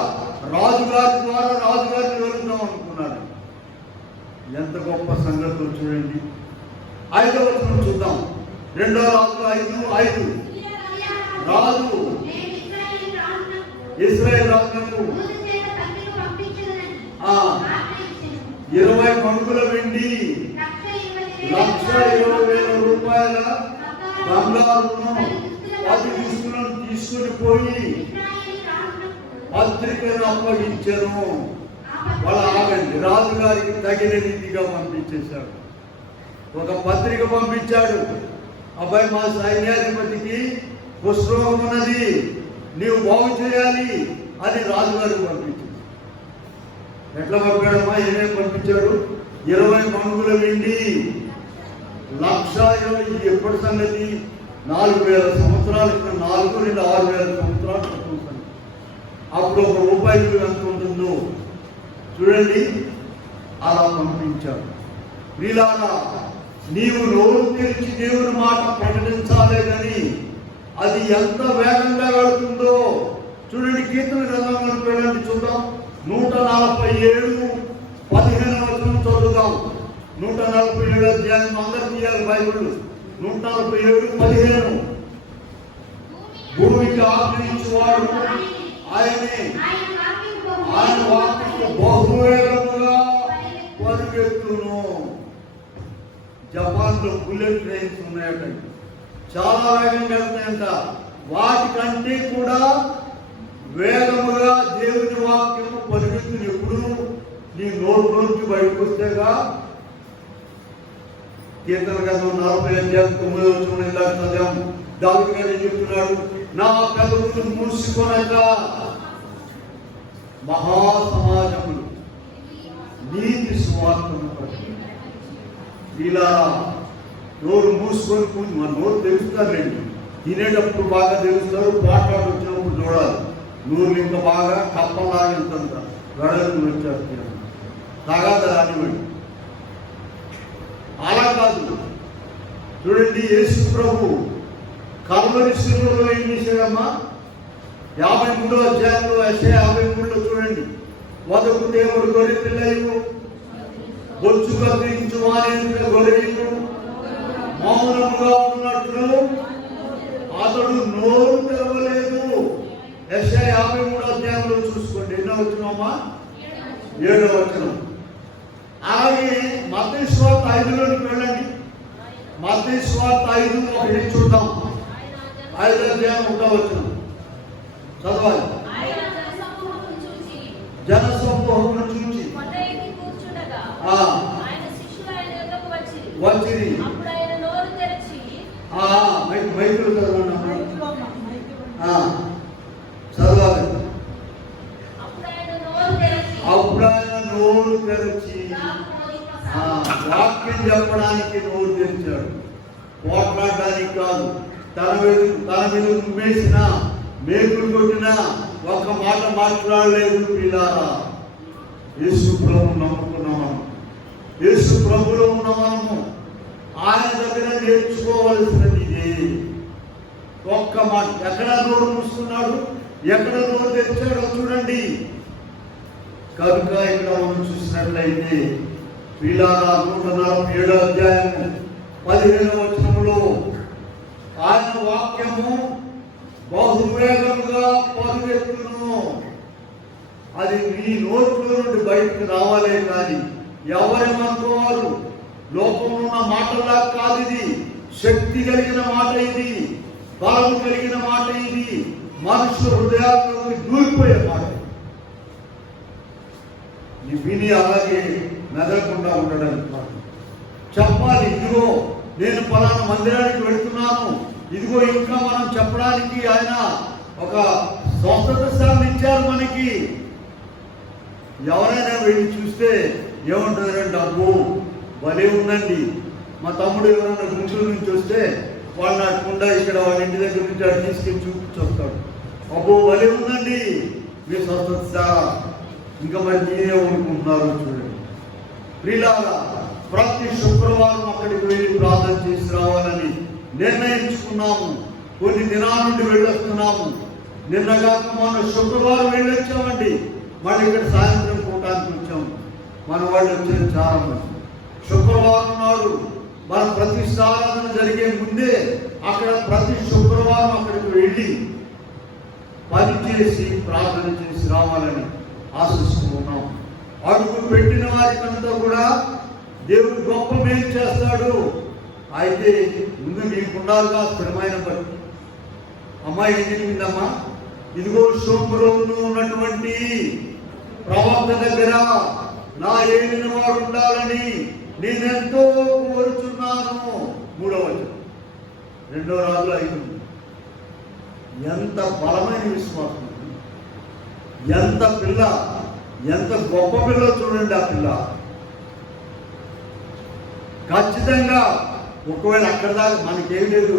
రాజుగారి ద్వారా రాజుగారిని వెళ్దాం అనుకున్నాడు. ఎంత గొప్ప సంగతులు చూడండి. 5వ వచనం చూద్దాం. 2వ రాజులు 5:5. రాజు ఇశ్రాయేలు రాజులకు 20 మణుగుల వెండి, 1,20,000 రూపాయల బంగారును 10 దుస్తులను తీసుకుని పోయి పత్రికను అప్పగించాను. వాళ్ళ ఆగండి, రాజుగారికి తగిన రీతిగా పంపించేశాడు. ఒక పత్రిక పంపించాడు. అబ్బాయి, మా సైన్యాధిపతికి కుష్ఠరోగం ఉన్నది, నీవు బాగు చేయాలి అని రాజుగారికి పంపించాడు. ఎట్లా పంపాడమ్మా? ఏమేమి పంపించాడు? 20 మణుగుల వెండి, 1,20,000. ఇది ఎప్పటి సంగతి? 4,000 సంవత్సరాలు. ఇక్కడ 4 నుండి 6,000 సంవత్సరాలు పడుతుంది. అప్పుడు ఒక రూపాయి ఎంత ఉంటుందో చూడండి. అలా పంపించాడు. వీళ్ళారా, నీవు నోరు తెరిచి దేవుని మాట ప్రకటించాలే కానీ అది ఎంత వేగంగా వెళుతుందో చూడండి. కీర్తన గ్రంథంలోకి వెళ్ళండి, చూద్దాం. 147:15 వచనం చదువుదాం. 147 అధ్యాయం అందరు తీయాలి బైబిల్. 147:15. భూమికి ఆశ్రయించువాడు ఆయనే, ఆయన వాక్కు బహువేగముగా పరిగెత్తును. జపాన్లో బుల్లెట్ ట్రైన్స్ ఉన్నాయట, చాలా వేగంగా వెళ్తాయంట. వాటికంటే కూడా వేగముగా దేవుని వాక్యము పరిగెత్తును. ఎప్పుడు నీ నోట్లోంచి బయటకు వస్తేగా. కీర్తన గ్రంథం 40:9 దావీదు గారు చెప్తున్నాడు, నా పెదవులు మూసుకొనక మహాసమాజములు నీతి సువార్తను ఇలా నోరు మూసుకొని మన నోరు తెలుస్తారులేండి. తినేటప్పుడు బాగా తెలుస్తారు, పోట్లాడు వచ్చినప్పుడు చూడాలి. నూరు ఇంకా బాగా కప్పలాగింతంత గడలు వచ్చేస్తారు. తగాద రానివ్వండి. అలా కాదు. చూడండి, యేసు ప్రభు కల్వరి శిలువలో ఏం చేశాడమ్మా? 53వ అధ్యాయంలో యెషయా 53లో చూడండి. వదకు దేవుడు గొర్రె పిల్లలు, బొచ్చు కత్తిరించు వారి గొర్రెలు మౌనముగా ఉన్నట్లు అతడు నోరు తెరవలేదు. యెషయా 53వ అధ్యాయంలో చూసుకోండి. ఎన్నో వచనమా? 7వ వచనం. అలాగే మత్తయి సువార్త 5లోకి వెళ్ళండి. మత్తయి సువార్త 5:1 చూద్దాం. 5వ అధ్యాయం 1వ వచనం చదవాలి. జనసమూహమును చూచి వచ్చిరి. మైకులు చదవండి. వాక్యం చెప్పడానికి నోరు తెరిచాడు, పోట్లాడడానికి కాదు. తన మీద ఉమ్మేసిన మేకులు కొట్టిన ఒక మాట మాట్లాడలేదు. పిల్లారా, యేసు ప్రభువు నమ్ముకున్నాము, యేసు ప్రభులో ఉన్న మనము ఆయన దగ్గర నేర్చుకోవలసినది ఇదే. ఒక్క మాట, ఎక్కడ నోరు మూసుకున్నాడు, ఎక్కడ నోరు తెరిచాడో చూడండి. కనుక ఇక్కడ మనం చూసినట్లయితే పిల్లారా 147 అధ్యాయము 15వ వచనములో ఆయన వాక్యము బహువేగముగా పరుగెత్తును. అది మీ నోట్లో నుండి బయటకు రావాలే కానీ ఎవరేమనుకోవారు, లోకంలో ఉన్న మాటలా కాదు. ఇది శక్తి కలిగిన మాట, ఇది బలం కలిగిన మాట, ఇది మనుషుల హృదయాల్లోకి దూరిపోయే మాట. ఈ విని అలాగే మెదలకుండా ఉండడానికి చెప్పాలి. ఇదిగో నేను పలానా మందిరానికి వెళ్తున్నాను, ఇదిగో ఇంకా మనం చెప్పడానికి ఆయన ఒక స్వస్థత స్థానం ఇచ్చారు మనకి. ఎవరైనా వెళ్ళి చూస్తే ఏమంటారంటే, అబ్బో భలే ఉందండి. మా తమ్ముడు ఎవరైనా గుంటూరు నుంచి వస్తే వాళ్ళని అట్టకుండా ఇక్కడ వాళ్ళ ఇంటి దగ్గర నుంచి అటు తీసుకెళ్ళి చూపించొస్తాడు. అబ్బో భలే ఉందండి మీ స్వస్థత. ఇంకా మరి మీరే అనుకుంటున్నారు చూడండి. ప్రియులారా, ప్రతి శుక్రవారం అక్కడికి వెళ్ళి ప్రార్థన చేసి రావాలని నిర్ణయించుకున్నాము. కొన్ని దినాల నుండి వెళ్ళొస్తున్నాము. నిన్నగాక మన శుక్రవారం వెళ్ళొచ్చామండి. మళ్ళీ ఇక్కడ సాయంత్రం పూటానికి వచ్చాము. మన వాళ్ళు వచ్చేది చాలా మంది. శుక్రవారం నాడు మన ప్రతిష్టారాధన జరిగే ముందే అక్కడ ప్రతి శుక్రవారం అక్కడికి వెళ్ళి పని చేసి ప్రార్థన చేసి రావాలని ఆశిస్తూ ఉన్నాం. అడుగు పెట్టిన వారికంతా కూడా దేవుడు గొప్ప మేలు చేస్తాడు. అయితే ముందు నీకుండాలిగా స్థిరమైన బట్టి. అమ్మాయి ఏం చెప్పిందమ్మా, ఇదిగో శోభురంలో ఉన్నటువంటి ప్రవక్త దగ్గర నా ఏలిన వాడు ఉండాలని నేనెంతో కోరుచున్నాను. 3వ వచనం 2వ రాజులు 5. ఎంత బలమైన విశ్వాసం, ఎంత పిల్ల, ఎంత గొప్ప పిల్ల చూడండి. ఆ పిల్ల ఖచ్చితంగా ఒకవేళ అక్కడ దాకా మనకేం లేదు,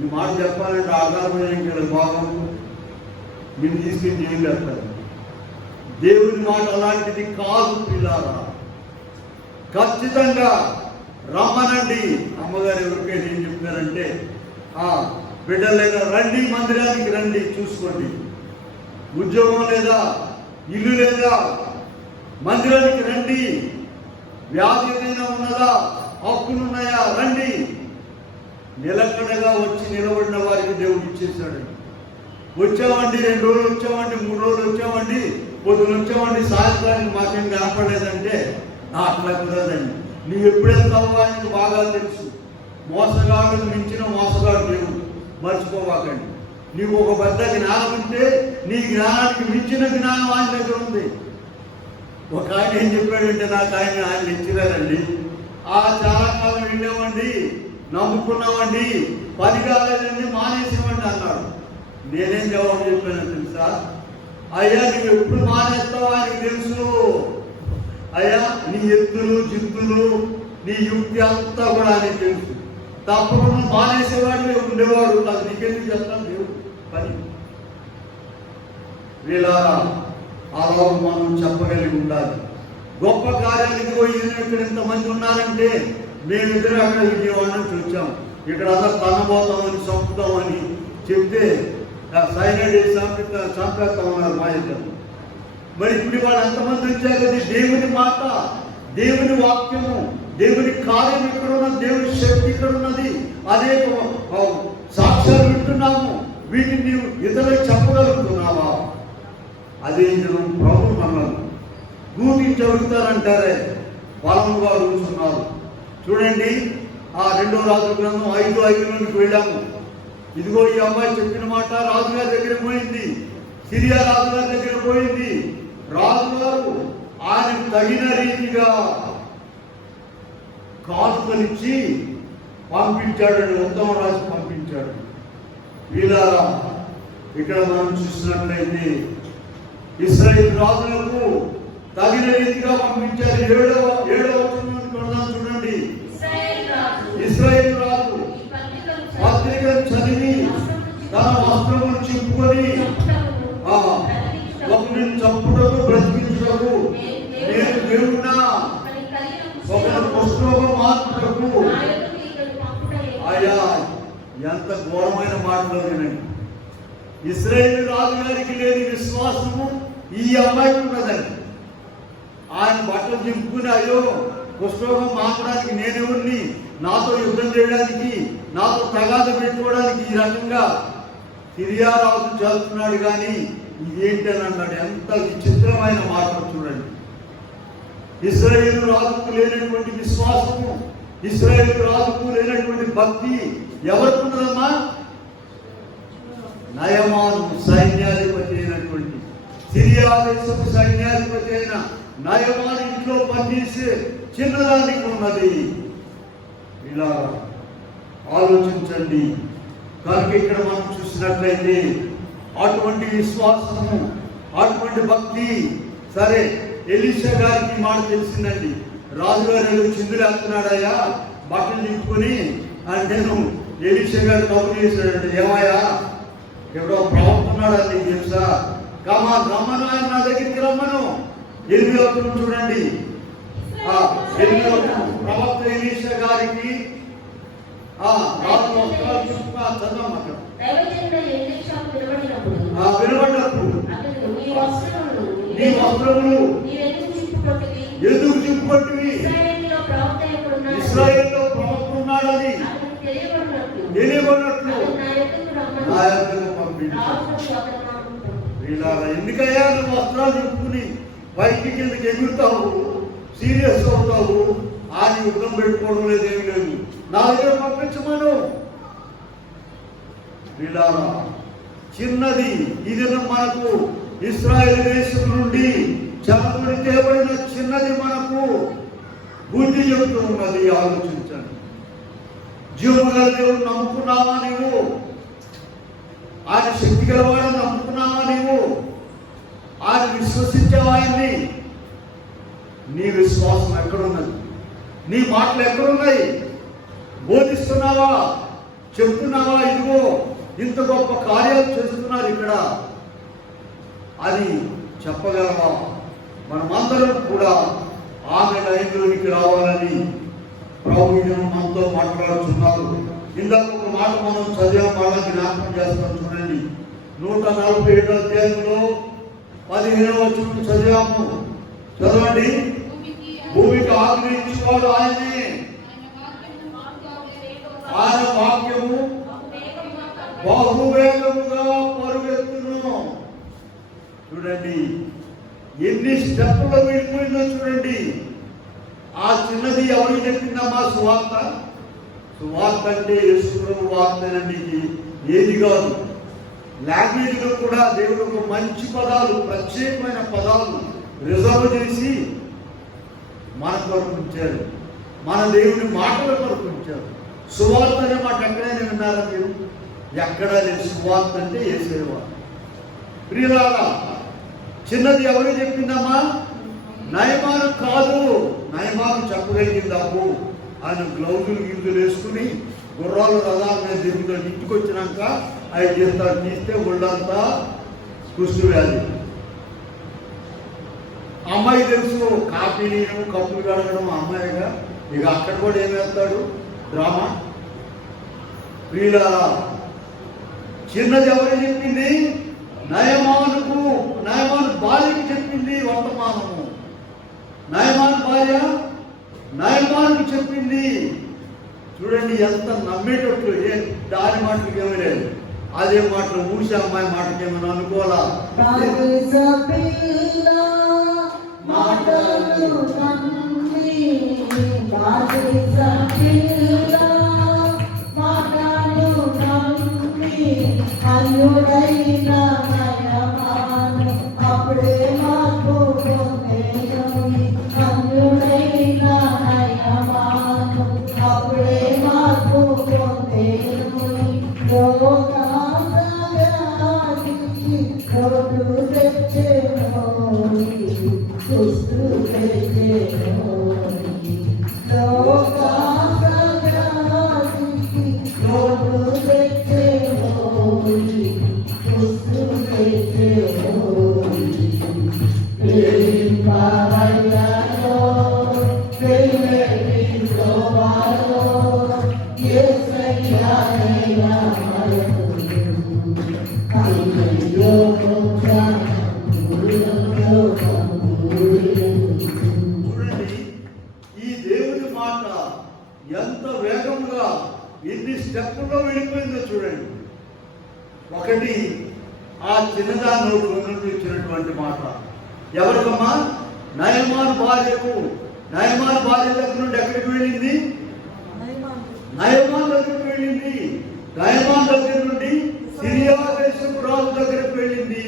ఈ మాట చెప్పాలంటే ఆధారమైన ఇక్కడ బాగుంది, మీరు తీసుకెళ్ళి ఏం చేస్తారు. దేవుని మాట అలాంటిది కాదు పిల్లారా. ఖచ్చితంగా రమ్మనండి. అమ్మగారు ఎవరికైనా ఏం చెప్తారంటే, బిడ్డలేదా రండి, మందిరానికి రండి, చూసుకోండి. ఉద్యోగం లేదా, ఇల్లు లేదా, మందిరానికి రండి. వ్యాధి ఏదైనా ఉన్నదా, హక్కులున్నాయా, రండి. నిలకడగా వచ్చి నిలబడిన వారికి దేవుడు ఇచ్చేసాడు. వచ్చామండి 2 రోజులు వచ్చామండి, 3 రోజులు వచ్చామండి, పొద్దున వచ్చామండి, సాయంత్రానికి మాకేం కనపడలేదంటే అట్లా కుదరదండి. నువ్వు ఎప్పుడెళ్తావో ఆయనకు బాగా తెలుసు. మోసగాడు మించిన మోసగాడు దేవుడు, మర్చిపోవాకండి. నీవు ఒక పెద్ద జ్ఞానం ఉంటే నీ జ్ఞానానికి మించిన జ్ఞానం ఆయన దగ్గర ఉంది. ఒక ఆయన ఏం చెప్పాడంటే, నాకు ఆయన ఇచ్చినారండి. చాలా కాలం వెళ్ళామండి, నమ్ముకున్నామండి, పని కాలేదండి, మానేసామండి అన్నాడు. నేనేం జవాబు చెప్పాను తెలుసా? అయ్యా నువ్వు ఎప్పుడు మానేస్తావు ఆయనకు తెలుసు. అయ్యా నీ ఎత్తులు జిత్తులు నీ యుక్తి అంతా కూడా ఆయనకు తెలుసు. తప్పకుండా మానేసేవాడు ఉండేవాడు. నాకు నీకెందుకు చేస్తాను దేవుడు పని. వీళ్ళారా అలా మనం చెప్పగలిగి ఉండాలి. గొప్ప కార్యానికి పోయి ఇక్కడ ఇంతమంది ఉన్నారంటే మేమిద్దరు అక్కడ విజయవాడ నుంచి వచ్చాం. ఇక్కడ అందరూ తనబోతామని చంపుతామని చెప్తే సైలెంట్ చేసి చంపేస్తామన్నారు మా ఇద్దరు. మరి ఇప్పుడు వాళ్ళు ఎంతమంది వచ్చారు కదా. దేవుని మాట, దేవుని వాక్యము, దేవుని కార్యం ఇక్కడ ఉన్నది, దేవుని శక్తి ఇక్కడ ఉన్నది. అదే సాక్ష్యాలు వింటున్నాము. వీటిని నీవు ఇతరులకు చెప్పగలుగుతున్నావా? అదే ప్రభు మనల్ని గూటించి అడుగుతారంటారే, బలంగా అడుగుతున్నారు. చూడండి, ఆ 2వ రాజుల గ్రంథం 5:5 వెళ్ళాము. ఇదిగో ఈ అమ్మాయి చెప్పిన మాట రాజుగారి దగ్గర పోయింది, సిరియా రాజుగారి దగ్గర పోయింది. రాజుగారు ఆయనకు తగిన రీతిగా కానుకలిచ్చి పంపించాడు, ఉత్తమ రాజు పంపించాడు. వీళ్ళారా ఇక్కడ మనం చూసినట్లయితే ఇశ్రాయేలు రాజులకు తగిన రీతిగా పంపించారు. 7వ వచనం చూడండి. చెప్పుకొని ఒకరిని చంపుటకు బ్రతికించుటకు నేను దేవున్నా ఒకరు కుష్ఠరోగం మార్పుటకు. అయ్యా ఎంత ఘోరమైన మాటలు వినండి. ఇశ్రాయేలు రాజుగారికి లేని విశ్వాసము ఈ అమ్మాయికి ఉన్నదండి. ఆయన బట్టలు చింపుకుని అయ్యో కుష్ఠరోగం మారడానికి నేనెవరిని, నాతో యుద్ధం చేయడానికి, నాతో తగాద పెట్టుకోవడానికి ఈ రకంగా సిరియా రాజు చేస్తున్నాడు కానీ ఇదేంటి అని అన్నాడు. ఎంత విచిత్రమైన మాటలు చూడండి. ఇశ్రాయేలు రాజుకు లేనటువంటి విశ్వాసము, ఇశ్రాయేలు రాజుకు లేనటువంటి భక్తి ఎవరికి ఉన్నదమ్మా? నయమాను సైన్యాధిపతి అయినటువంటి, సిరియా దేశపు సైన్యాధిపతి అయిన నయమాను ఇంట్లో పనిచేసే చిన్నదానికి ఉన్నది. ఇలా ఆలోచించండి. కనుక ఇక్కడ మనం చూసినట్లయితే అటువంటి విశ్వాసము, అటువంటి భక్తి. సరే, ఎలీషా గారికి మాట తెలిసిందండి. రాజుగారు ఏదో చిందులు వేస్తున్నాడయ్యా బట్టలు దింపుకొని అంటే నువ్వు ఎలీషా గారు కబురు చేశాడంటే, ఏమయ్యా ఎవడో ప్రవక్తున్నాడు అని నీకు తెలుసా? రమ్మను, ఆయన నా దగ్గరికి రమ్మను. 8వ చూడండి. 8వ ప్రవక్త ఎలీషా గారికి రాజు వస్త్రాలు చదవమాట వినబడినప్పుడు నీ వస్త్రములు ఎందుకు చింపుకొట్టివి? ఇశ్రాయేలులో ప్రవక్త ఉన్నాడని తెలియబడినట్లు నా యొద్దకు పంపించాడు. ఎందుకయ్యా నువ్వు వస్త్రాలు చింపుకుని పైకి కిందకి ఎగురుతావు, సీరియస్ అవుతావు? ఆయన యుద్ధం పెట్టుకోవడం లేదు, ఏమి లేదు, నా దగ్గర పంపించమను. వీళ్ళారా చిన్నది ఇది మనకు ఇశ్రాయేలు దేశం నుండి చెరపడి తేబడిన చిన్నది మనకు బుద్ధి చెబుతూ ఉన్నది. ఆలోచించండి. జీవగల దేవుడు నమ్ముకున్నావా నీవు? ఆయన శక్తి గలవాడని నమ్ముకున్నావా నీవు? ఆయన విశ్వసించావా ఆయన్ని? నీ విశ్వాసం ఎక్కడున్నది? నీ మాటలు ఎక్కడున్నాయి? బోధిస్తున్నావా? చెప్తున్నావా? ఇదిగో ఇంత గొప్ప కార్యాలు చేస్తున్నారు ఇక్కడ అని చెప్పగలవా? మనమందరం కూడా ఆమె లైన్లోనికి రావాలని ప్రభుత్వం మనతో మాట్లాడుతున్నారు. ఇందాక ఒక మాట మనం చదివాం, వాళ్ళకి జ్ఞాపకం చేస్తాం. చూడండి, 147 అధ్యాయంలో 15వ వచనం చదివాము. చదవండి. భూమికి ఆగ్రహించేవాడు ఆయనే, ఆయన వాక్యము బహువేగముగా పరుగెత్తును. చూడండి ఎన్ని స్టెప్పులో వెళ్ళిపోయిందో చూడండి. ఆ చిన్నది ఎవరికి చెప్పిందమ్మా? సువార్త. సువార్త అంటే యేసుప్రభు వార్తనండి. ఏది కాదు. లాంగ్వేజ్లో కూడా దేవుడు ఒక మంచి పదాలు, ప్రత్యేకమైన పదాలు రిజర్వ్ చేసి మన కొరకు ఉంచారు, మన దేవుని మాటల కొరకు ఉంచారు. సువార్త అనే మాట ఎక్కడైనా విన్నారా మీరు? ఎక్కడా లేదు. సువార్త అంటే యేసయ్య వార్త. ప్రియులారా, చిన్నది ఎవరు చెప్పిందమ్మా? నయమాను కాదు. నయమాను చెప్పగలిగిందాము. ఆయన గ్లౌజులు గిల్జులు వేసుకుని గుర్రాలు రథాల మీద తిరుగుతాడు. ఇంటికి వచ్చినాక 5 జీతాలు తీస్తే ఒళ్ళంతా కుష్టు వ్యాధి. అమ్మాయి తెలుసు, కాఫీ నీరు కప్పులు కడగడం అమ్మాయిగా. ఇక అక్కడ కూడా ఏం వేస్తాడు? డ్రామా. ప్రియులారా, చిన్నది ఎవరు చెప్పింది? నయమానుకు, నయమాను భార్యకి చెప్పింది వర్తమానము. నయమాను భార్య నయమానుకు చెప్పింది. చూడండి ఎంత నమ్మేటట్లు. దాని మాటలకి ఏమీ లేదు. అదే మాటలు ఊషి అమ్మాయి మాటకి ఏమైనా అనుకోవాలా? అప్పుడే మాకు అప్పుడే మాకు చూడండి, ఈ దేవుని మాట ఎంత వేగంగా ఎన్ని స్టెప్పుల్లో వెళ్ళిపోయిందో చూడండి. ఒకటి, ఆ చిన్నదాని నుండి ఇచ్చినటువంటి మాట ఎవరికమ్మా? నయమాను భార్యకు. నయమాను భార్య దగ్గర నుండి ఎక్కడికి వెళ్ళింది? నయమాన్ దగ్గరికి వెళ్ళింది. నయమాన్ దగ్గర నుండి సిరియా దేశపు రాజు దగ్గరికి వెళ్ళింది.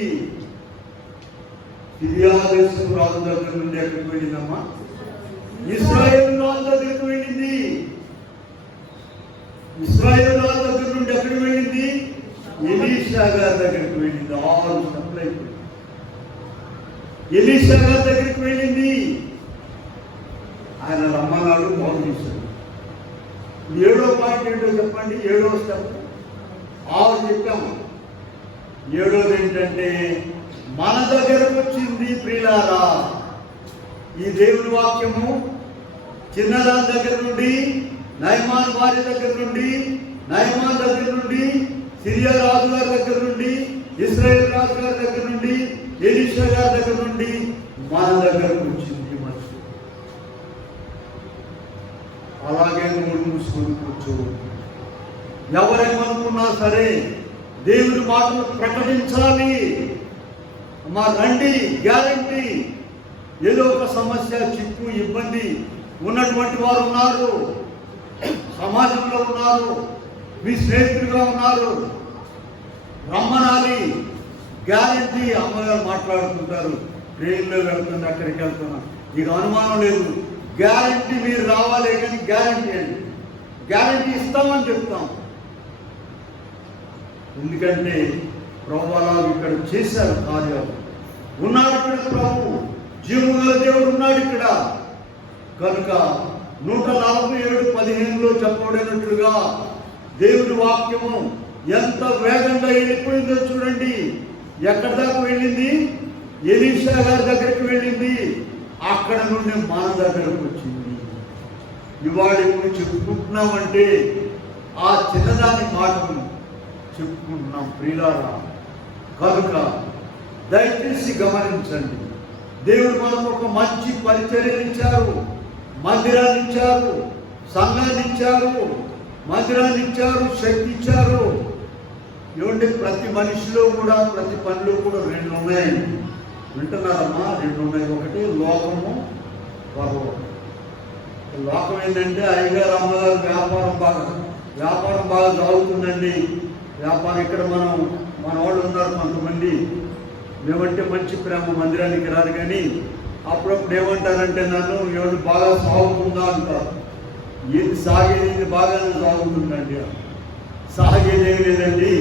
సిరియా దేశపు రాజు దగ్గర నుండి ఎక్కడికి వెళ్ళిందమ్మా? ఇశ్రాయేలు రాజు దగ్గరికి వెళ్ళింది. ఇశ్రాయేలు రాజు దగ్గర నుండి ఎక్కడికి వెళ్ళింది? ఎలీషా గారి దగ్గరికి వెళ్ళింది. 6 స్టెప్లు అయిపోయింది. ఎలీషా గారి దగ్గరికి వెళ్ళింది. ఆయన రమ్మన్నాడు, బాగు చేశాడు. 7వ పాయింట్ ఏంటో చెప్పండి. 7వ స్టెప్ 6 చెప్పాము. 7వది ఏంటంటే మన దగ్గరకు వచ్చింది. ప్రియులారా, ఈ దేవుని వాక్యము చిన్నదాని దగ్గర నుండి, నయమాన్ భార్య దగ్గర నుండి, నయమాన్ దగ్గర నుండి, సిరియా రాజు గారి దగ్గర నుండి, ఇశ్రాయేల్ రాజు గారి దగ్గర నుండి, ఎలీషా గారి దగ్గర నుండి మన దగ్గరకు వచ్చింది. అలాగే నోరు మూసుకొని కూర్చో. ఎవరేమనుకున్నా సరే దేవుని మాటలు ప్రకటించాలి. మా రండి, గ్యారంటీ. ఏదో ఒక సమస్య, చిక్కు, ఇబ్బంది ఉన్నటువంటి వారు ఉన్నారు, సమాజంలో ఉన్నారు, మీ స్నేహితులుగా ఉన్నారు. రమ్మనాలి, గ్యారంటీ. అమ్మగారు మాట్లాడుతుంటారు, ట్రైన్లో వెళ్తున్నా, అక్కడికి వెళ్తున్నా, ఇక అనుమానం లేదు. గ్యారంటీ మీరు రావాలి, కానీ గ్యారంటీ అండి, గ్యారంటీ ఇస్తామని చెప్తాం. ఎందుకంటే ప్రభువాలు ఇక్కడ చేశారు కార్యాలు. ఉన్నాడు ఇక్కడ ప్రభు, జీవముగల దేవుడు ఉన్నాడు ఇక్కడ. కనుక 147:15 చెప్పబడినట్లుగా దేవుని వాక్యము ఎంత వేగంగా వెళ్ళిపోయిందో చూడండి. ఎక్కడి దాకా వెళ్ళింది? ఎలీషా గారి దగ్గరికి వెళ్ళింది. అక్కడ నుండి మన దగ్గరకు వచ్చింది. ఇవాళ ఇప్పుడు చెప్పుకుంటున్నామంటే ఆ చిన్నదాని మాటను చెప్పుకుంటున్నాం. ప్రియులారా, కనుక దయచేసి గమనించండి. దేవుడు మనకు ఒక మంచి పరిచర్యలు ఇచ్చారు, మందిరాన్ని ఇచ్చారు, సంఘాన్ని ఇచ్చారు, మందిరాన్ని ఇచ్చారు, శక్తి ఇచ్చారు. ఏమంటే ప్రతి మనిషిలో కూడా, ప్రతి పనిలో కూడా 2 ఉన్నాయి. వింటున్నారమ్మా? 2 ఉన్నాయి. ఒకటి లోకము, పరలోకం. లోకం ఏంటంటే అయ్యగారు, అమ్మగారు వ్యాపారం బాగా సాగుతుందండి. వ్యాపారం ఇక్కడ మన వాళ్ళు ఉన్నారు కొంతమంది, మేమంటే మంచి ప్రేమ, మందిరానికి రాదు. కానీ అప్పుడప్పుడు ఏమంటారంటే నన్ను, ఎవరు బాగా సాగుతుందా అంటారు. ఏది సాగేది బాగానే సాగుతుందండి. సాగేది ఏం లేదండి,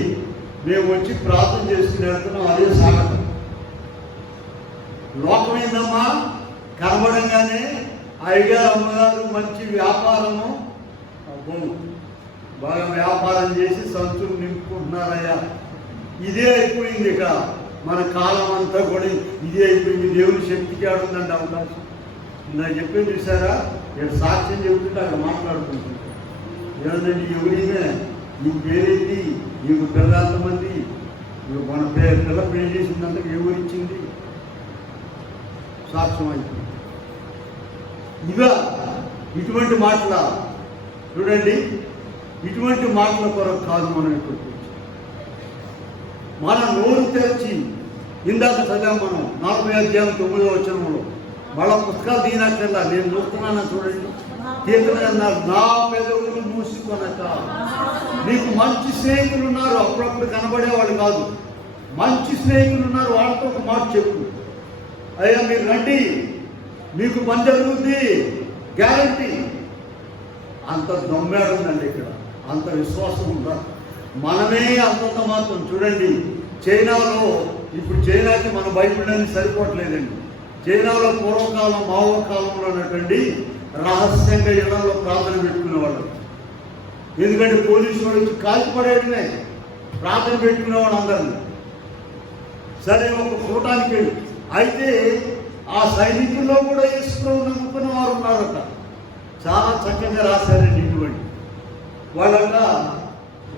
మేము వచ్చి ప్రార్థన చేసుకుని వెళ్తున్నాం, అదే సాగటం. లోకం ఏందమ్మా? కనబడంగానే అయ్యగారు, అమ్మగారు మంచి వ్యాపారము, బాగా వ్యాపారం చేసి సంచులు నింపుకుంటున్నారయ్యా. ఇదే అయిపోయింది. ఇక మన కాలం అంతా కూడా ఇదే అయిపోయింది. దేవుని శక్తికి ఆడుందండి అవకాశం. నాకు చెప్పేది చూసారా? నేను సాక్ష్యం చెబుతుంటే అక్కడ మాట్లాడుకుంటున్నాను. ఏమందండి, ఎవరిమే నీ పేరేంటి, నీకు పిల్లలు ఎంతమంది, మన పిల్ల పెళ్లి చేసిందంతకు ఎవరు ఇచ్చింది? సాక్ష్యం అయిపోయింది. ఇవా ఇటువంటి మాటల చూడండి, ఇటువంటి మాటల కొరకు కాదు మనం ఇప్పుడు మన నోరు తెరిచి. ఇందాక చదివాం మనం 40:9 వాళ్ళ పుస్తకాలు దీనక్కర్లా, నేను చూస్తున్నాను చూడండి. కీర్తన అన్నారు, నా పెదవులు మూసుకొనక. నీకు మంచి స్నేహితులు ఉన్నారు, అప్పుడప్పుడు కనబడేవాళ్ళు కాదు, మంచి స్నేహితులు ఉన్నారు. వాళ్ళతో ఒక మాట చెప్పు, అయ్యా మీరు రండి, మీకు పని జరుగుతుంది, గ్యారంటీ. అంత దొంగడుందండి ఇక్కడ, అంత విశ్వాసం ఉందా? మనమే అంతంత మాత్రం. చూడండి, చైనాలో ఇప్పుడు చైనాకి మన బైబిల్ అనేది సరిపోవట్లేదండి. చైనాలో పూర్వకాలం, మావో కాలంలో ఉన్నటువంటి రహస్యంగా ఇళ్లలో ప్రార్థన పెట్టుకునేవాళ్ళు. ఎందుకంటే పోలీసు వాళ్ళు వచ్చి కాల్చిపడేయడమే. ప్రార్థన పెట్టుకునేవాడు అందరినీ. సరే ఒక కూటానికి వెళ్ళి అయితే ఆ సైనికుల్లో కూడా యేసుప్రభువు నమ్ముకున్న వారు ఉన్నారట. చాలా చక్కగా రాశారండి. ఇటువంటి వాళ్ళట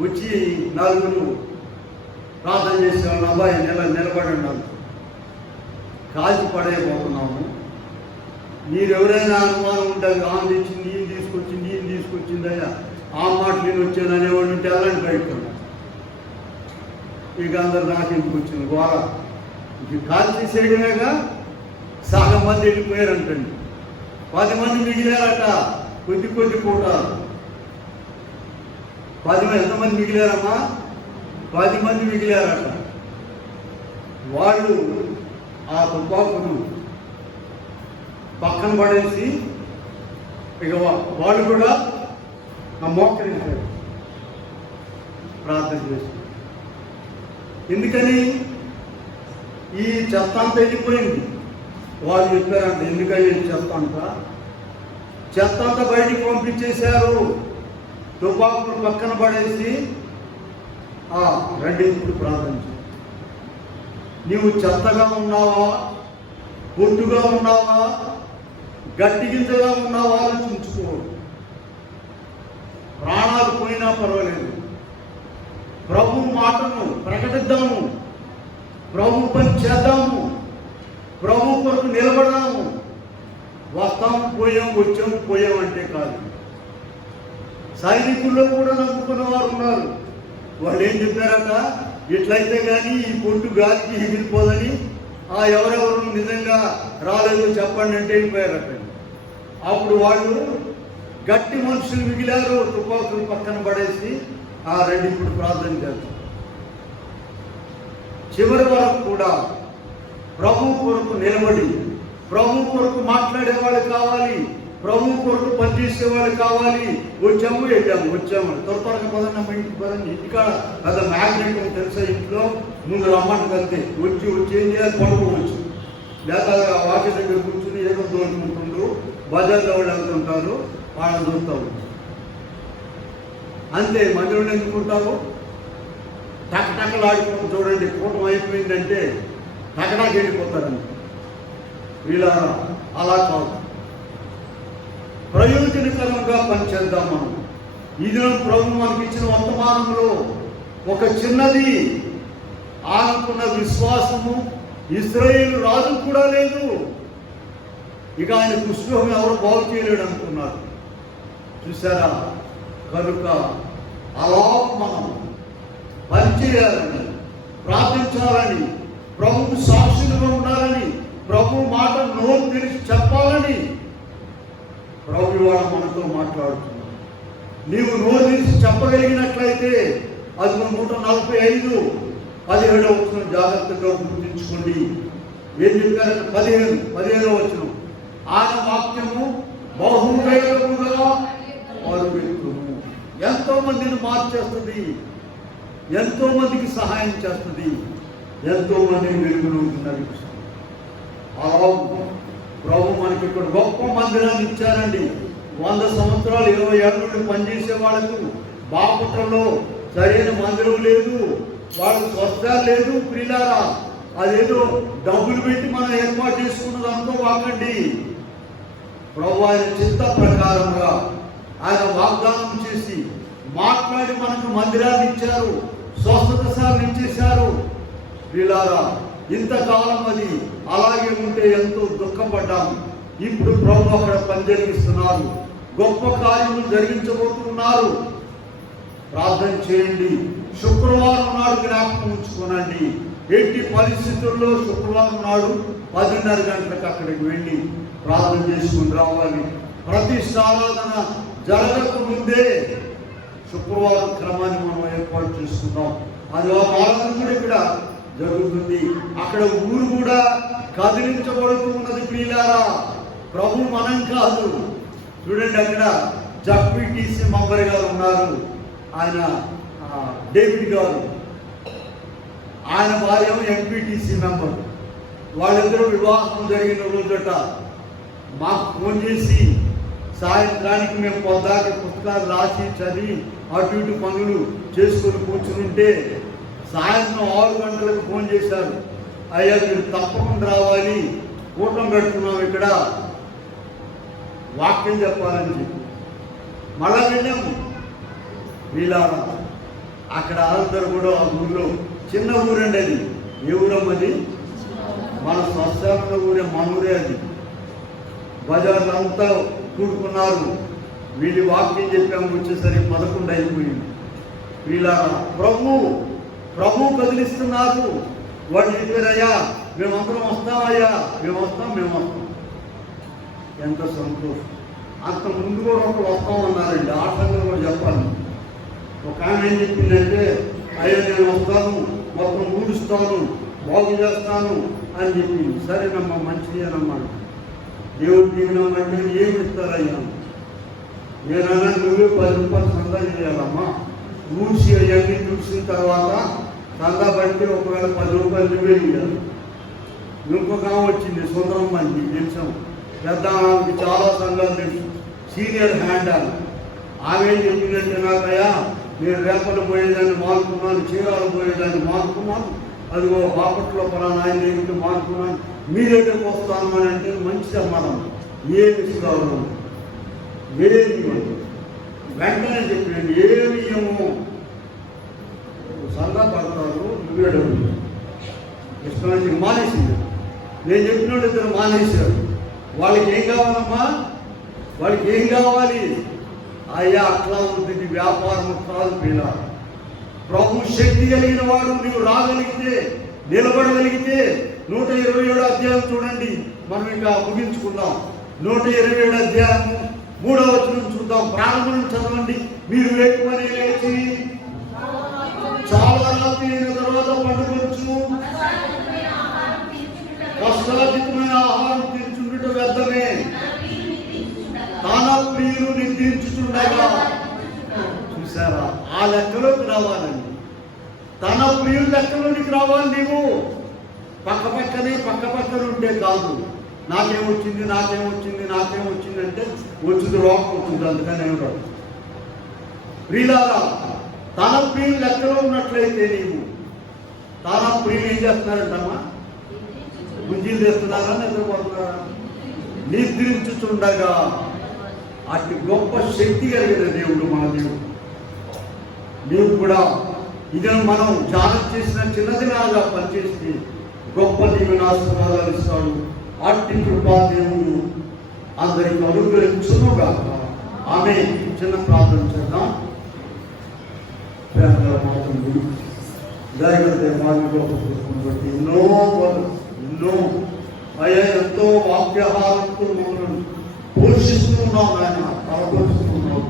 వచ్చి నలుగురు ప్రార్థన చేసేవాళ్ళు, అబ్బాయి నిలబడి ఉన్నాను, కాల్చి పడైపోతున్నాము, మీరు ఎవరైనా అనుమానం ఉంటుంది ఆమె తెచ్చింది ఈయన తీసుకొచ్చిందయ్యా ఆ మాట నేను వచ్చాను అనేవాడు ఉంటే అలాంటి బయటకున్నాను. ఇక అందరు నాకు ఎందుకు వచ్చింది గోళ, ఇక కాల్ చేసేయడమేగా. సగం మంది వెళ్ళిపోయారంటండి, 10 మంది మిగిలారట. కొద్ది పూట 10 మంది, ఎంతమంది మిగిలారమ్మా? 10 మంది మిగిలారట. వాళ్ళు ఆ తుపాకులు పక్కన పడేసి ఇక వాళ్ళు కూడా మోకరించారు, ప్రార్థన చేసి. ఎందుకని? ఈ చెత్త అంతా వెళ్ళిపోయింది. వాళ్ళు చెప్పారంట, ఎందుకని చెత్త అంతా బయటికి పంపించేశారు. తుపాకులు పక్కన పడేసి రండి ఇప్పుడు ప్రార్థించు. నీవు చెత్తగా ఉన్నావా, పొట్టుగా ఉన్నావా, గట్టి గింజగా ఉన్నావా ఆలోచించుకో. ప్రాణాలు పోయినా పర్వాలేదు, ప్రభు మాటను ప్రకటిద్దాము, ప్రభు పని చేద్దాము, ప్రభు కొరకు నిలబడదాము. వస్తాము వచ్చాము అంటే కాదు. సైనికుల్లో కూడా నమ్ముకున్న వారు ఉన్నారు. వాళ్ళు ఏం చెప్పారట, ఇట్లయితే కానీ ఈ పొట్టు గాలికి ఎగిరిపోదని, ఎవరెవరు నిజంగా రాలేదో చెప్పండి అంటే వెళ్ళిపోయారట. అప్పుడు వాళ్ళు గట్టి మనుషులు మిగిలారు, తుపాకులు పక్కన పడేసి రండి ఇప్పుడు ప్రార్థన చేస్తారు. చివరి వరకు కూడా ప్రభు కొరకు నిలబడి, ప్రభు కొరకు మాట్లాడేవాళ్ళు కావాలి, ప్రభు కొరకు పనిచేసేవాళ్ళు కావాలి. వెళ్ళాము త్వరగా పదండి, ఇంటికి పదండి. ఇంటికాడ పెద్ద మ్యాగ్నెట్ తెలుసా, ఇంట్లో ముందు రమ్మంట కలితే వచ్చి ఏం చేయాలి, పడుకోవచ్చు. లేదా వాటి దగ్గర కూర్చుని ఏదో దోచుకుంటుండ్రు, బజార్లో వాళ్ళు వెళ్తుంటారు, వాళ్ళని చూస్తావు. అంతే, మందిరంలో ఎందుకుంటావు? టకటకలు ఆడుకుంటూ చూడండి, కూటం అయిపోయిందంటే టకటాకి వెళ్ళిపోతారంట. వీళ్ళ అలా కాదు, ప్రయోజనకరంగా పనిచేద్దాం మనం. ఇది ప్రభు మనకి ఇచ్చిన వర్తమానంలో ఒక చిన్నది ఆనుకున్న విశ్వాసము ఇశ్రాయేలు రాజు కూడా లేదు. ఇక ఆయన కుష్ఠరోగం ఎవరు బాగు చేయలేడు అనుకున్నారు. చూసారా? కనుక అలా మనం పనిచేయాలని, ప్రార్థించాలని, ప్రభుకు సాక్షులుగా ఉండాలని, ప్రభు మాట నోరు తెరిచి చెప్పాలని ప్రభు ఇవాళ మనతో మాట్లాడుతున్నాడు. నీవు నోరు తెరిచి చెప్పగలిగినట్లయితే అది 145:17 వచ్చిన జాగ్రత్తగా గుర్తించుకోండి. ఏం చెప్పారంటే 15వ వచనం, ఆయన వాక్యము బహువేగముగా పరుగెత్తును. ఎంతో మందిని మార్చేస్తుంది, ఎంతో మందికి సహాయం చేస్తుంది, ఎంతో మందిని వెలుగులోకి నడిపిస్తుంది. అలా ప్రభు మనకి ఇక్కడ గొప్ప మందిరాన్ని ఇచ్చారండి. 100 సంవత్సరాలు 20 ఏళ్ళ నుండి పనిచేసే వాళ్ళకు బాపట్లలో సరైన మందిరం లేదు, వాళ్ళకు స్వస్థాలు లేదు. ప్రియులారా, అదేదో డబ్బులు పెట్టి మనం ఏర్పాటు చేసుకున్నది అనుకోవాకండి. ప్రభు ఆయన చిత్త ప్రకారంగా ఆయన వాగ్దానం చేసి మాట్లాడి మనకు మందిరాన్ని ఇచ్చారు, స్వస్థతశాలను ఇచ్చేశారు. ప్రియులారా, ఇంతకాలం అది అలాగే ఉంటే ఎంతో దుఃఖపడ్డాము. ఇప్పుడు ప్రభు అక్కడ పని జరిగిస్తున్నారు, గొప్ప కార్యములు జరిగించబోతున్నారు. ప్రార్థన చేయండి. శుక్రవారం నాడు జ్ఞాపకం ఉంచుకోనండి. ఎట్టి పరిస్థితుల్లో శుక్రవారం నాడు 10:30 గంటలకు అక్కడికి వెళ్ళి ప్రార్థన చేసుకుని రావాలి. ప్రతిష్టారాధన జరగక ముందే శుక్రవారం క్రమాన్ని మనం ఏర్పాటు చేసుకుందాం. అది ఆరాధన కూడా ఇక్కడ జరుగుతుంది. అక్కడ ఊరు కూడా కదిలించబడుతూ ఉన్నది. ప్రియులారా, ప్రభు మనం కాదు. చూడండి, అక్కడ జడ్పీటీసీ మెంబర్ గారు ఉన్నారు, ఆయన డేవిడ్ గారు, ఆయన భార్య ఎంపీటీసీ మెంబర్. వాళ్ళిద్దరూ వివాహం జరిగిన రోజట మాకు ఫోన్ చేసి, సాయంత్రానికి మేము పొద్దాక పుస్తకాలు రాసి చదివి అటు ఇటు పనులు చేసుకొని కూర్చుంటే సాయంత్రం 6 గంటలకు ఫోన్ చేశారు, అయ్యా మీరు తప్పకుండా రావాలి, కూటం పెడుతున్నాం ఇక్కడ, వాక్యం చెప్పాలని చెప్పి మళ్ళా వెళ్ళాము. వీళ్ళారా అక్కడ అందరూ కూడా ఆ ఊళ్ళో చిన్న ఊరండి, అది ఏ ఊరమ్మది, మన స్వస్థాన ఊరే, మన ఊరే అది. బజార్లు అంతా కూడుకున్నారు. వీళ్ళు వాక్యం చెప్పాము, వచ్చేసరికి 11 అయిపోయింది. వీళ్ళారా ప్రభు కదిలిస్తున్నారు. వాళ్ళు చెప్పారయ్యా మేమందరం వస్తామయ్యా, మేము వస్తాం. ఎంత సంతోషం. అంత ముందు కూడా ఒకరు వస్తామన్నారండి, ఆ సంగతి కూడా చెప్పాలి. ఒక ఆమె ఏం చెప్పిందంటే, అయ్యా నేను వస్తాను, మొత్తం ఊడుస్తాను, బాగు చేస్తాను అని చెప్పింది. సరేనమ్మా మంచిదేనమ్మా, దేవుడు దీవినమ్మంటే ఏమి ఇస్తారయ్యా? నేనన్నా నువ్వే 10 రూపాయలు సందా చేయాలమ్మా, ఊడ్చి అవన్నీ చూసిన తర్వాత సందా పడితే ఒకవేళ 10 రూపాయలు నువ్వే చేయాలి. ఇంకొక ఆమె వచ్చింది, సుందరమ్మ అని మీకు తెలుసాం, పెద్ద ఆమెకి చాలా సంఘాలు తెలుసు, సీనియర్ హ్యాండ్ అని. ఆమె ఏం చెప్పిందంటే, నాకయ్యా నేను రేపలు పోయేదాన్ని మానుకున్నాను, చీరాలు పోయేదాన్ని మానుకున్నాను, అదిగో బాపట్లో పలానా ఆయన దగ్గరికి మానుకున్నాను, మీ దగ్గరకు వస్తాను అని అంటే, మంచిది మనం ఏమి ఇస్తాను, ఏమి వెంటనే చెప్పండి, ఏమి ఇయ్యము, సందా పడతారు, నువ్వే డబ్బులు ఇష్టమైంది మానేసింది. నేను చెప్పినట్టు ఇద్దరు మానేశారు. వాళ్ళకి ఏం కావాలమ్మా, వాళ్ళకి ఏం కావాలి? అయ్యా అట్లా ఉంటుంది వ్యాపారం కాదు. పిల్ల ప్రభు శక్తి కలిగిన వాడు నీవు రాగలిగితే, నిలబడగలిగితే 127 అధ్యాయం చూడండి. మనం ఇంకా ముగించుకుందాం. 127 అధ్యాయం 3వ వచనం చూద్దాం. ప్రారంభం చదవండి. మీరు వేకుమని లేచి చాలా రాత్రి అయిన తర్వాత పండుకొచ్చు, కష్టాతీతమైన ఆహారం తీర్చుండుట వ్యర్థమే, తన ప్రియులు నిద్రించుచుండగా. చూసారా, ఆ లెక్కలోకి రావాలండి. తన ప్రియుల లెక్కలోనికి రావాలి. నీవు పక్క ఉంటే కాదు. నాకేమొచ్చింది అంటే వచ్చింది రోగం వచ్చింది, అందుకని ఏమి రాదు. ప్రియులారా, తన ప్రియులు లెక్కలో ఉన్నట్లయితే నీవు, తన ప్రియులు ఏం చేస్తున్నారంటమ్మా? గుంజీలు తెస్తున్నారా, నిద్రపోతున్నారా? నిద్రించుచుండగా. అతి గొప్ప శక్తి కలిగిన దేవుడు మన దేవుడు. నీవు కూడా ఇది మనం ధ్యానం చేసిన చిన్నదిలాగా పనిచేసి గొప్ప దీవెన ఆశీర్వాదాలు ఇస్తాడు. అట్టి కృపా దేవుడు అందరికి అనుగ్రహించునుగా. ఆమె చిన్న ప్రార్థన చేద్దాం. బట్టి ఎన్నో అయ్యా ఎంతో వాక్యహారంతో మమ్మల్ని పోషిస్తున్నాం ఆయన, బలపరుస్తున్నాం.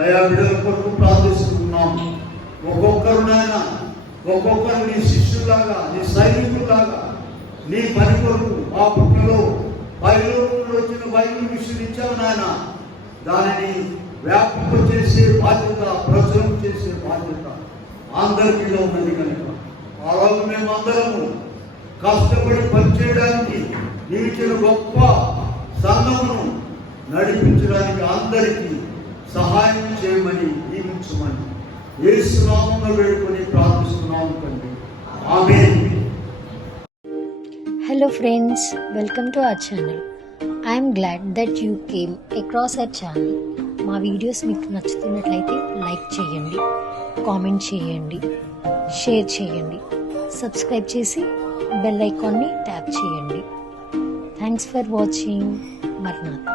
అయ్యా బిడ్డల కొరకు ప్రార్థిస్తున్నాం. ఒక్కొక్కరు నీ శిష్యులాగా, నీ సైనికులాగా, నీ పని కొరకు ఆ పుట్టలో బయలులో వచ్చిన బైబిల్ విషయం ఇచ్చావు నాయన. దానిని వ్యాపింప చేసే బాధ్యత, ప్రచురం చేసే బాధ్యత అందరికీ ఉన్నది కనుక అలాగే మేమందరము కష్టపడి పనిచేయడానికి నీవిచ్చిన గొప్ప సంఘమును నడిపించడానికి అందరికీ సహాయం చేయమని, దీవించమని యేసు నామములో వేడుకొని ప్రార్థిస్తున్నాము తండ్రి. ఆమేన్. Hello friends, welcome to our channel. I am glad that you came across our channel. మా వీడియోస్ మీకు నచ్చుతున్నట్లయితే లైక్ చేయండి, కామెంట్ చేయండి, షేర్ చేయండి, సబ్స్క్రైబ్ చేసి బెల్ ఐకాన్ని ట్యాప్ చేయండి. Thanks for watching. మర్నాథ్.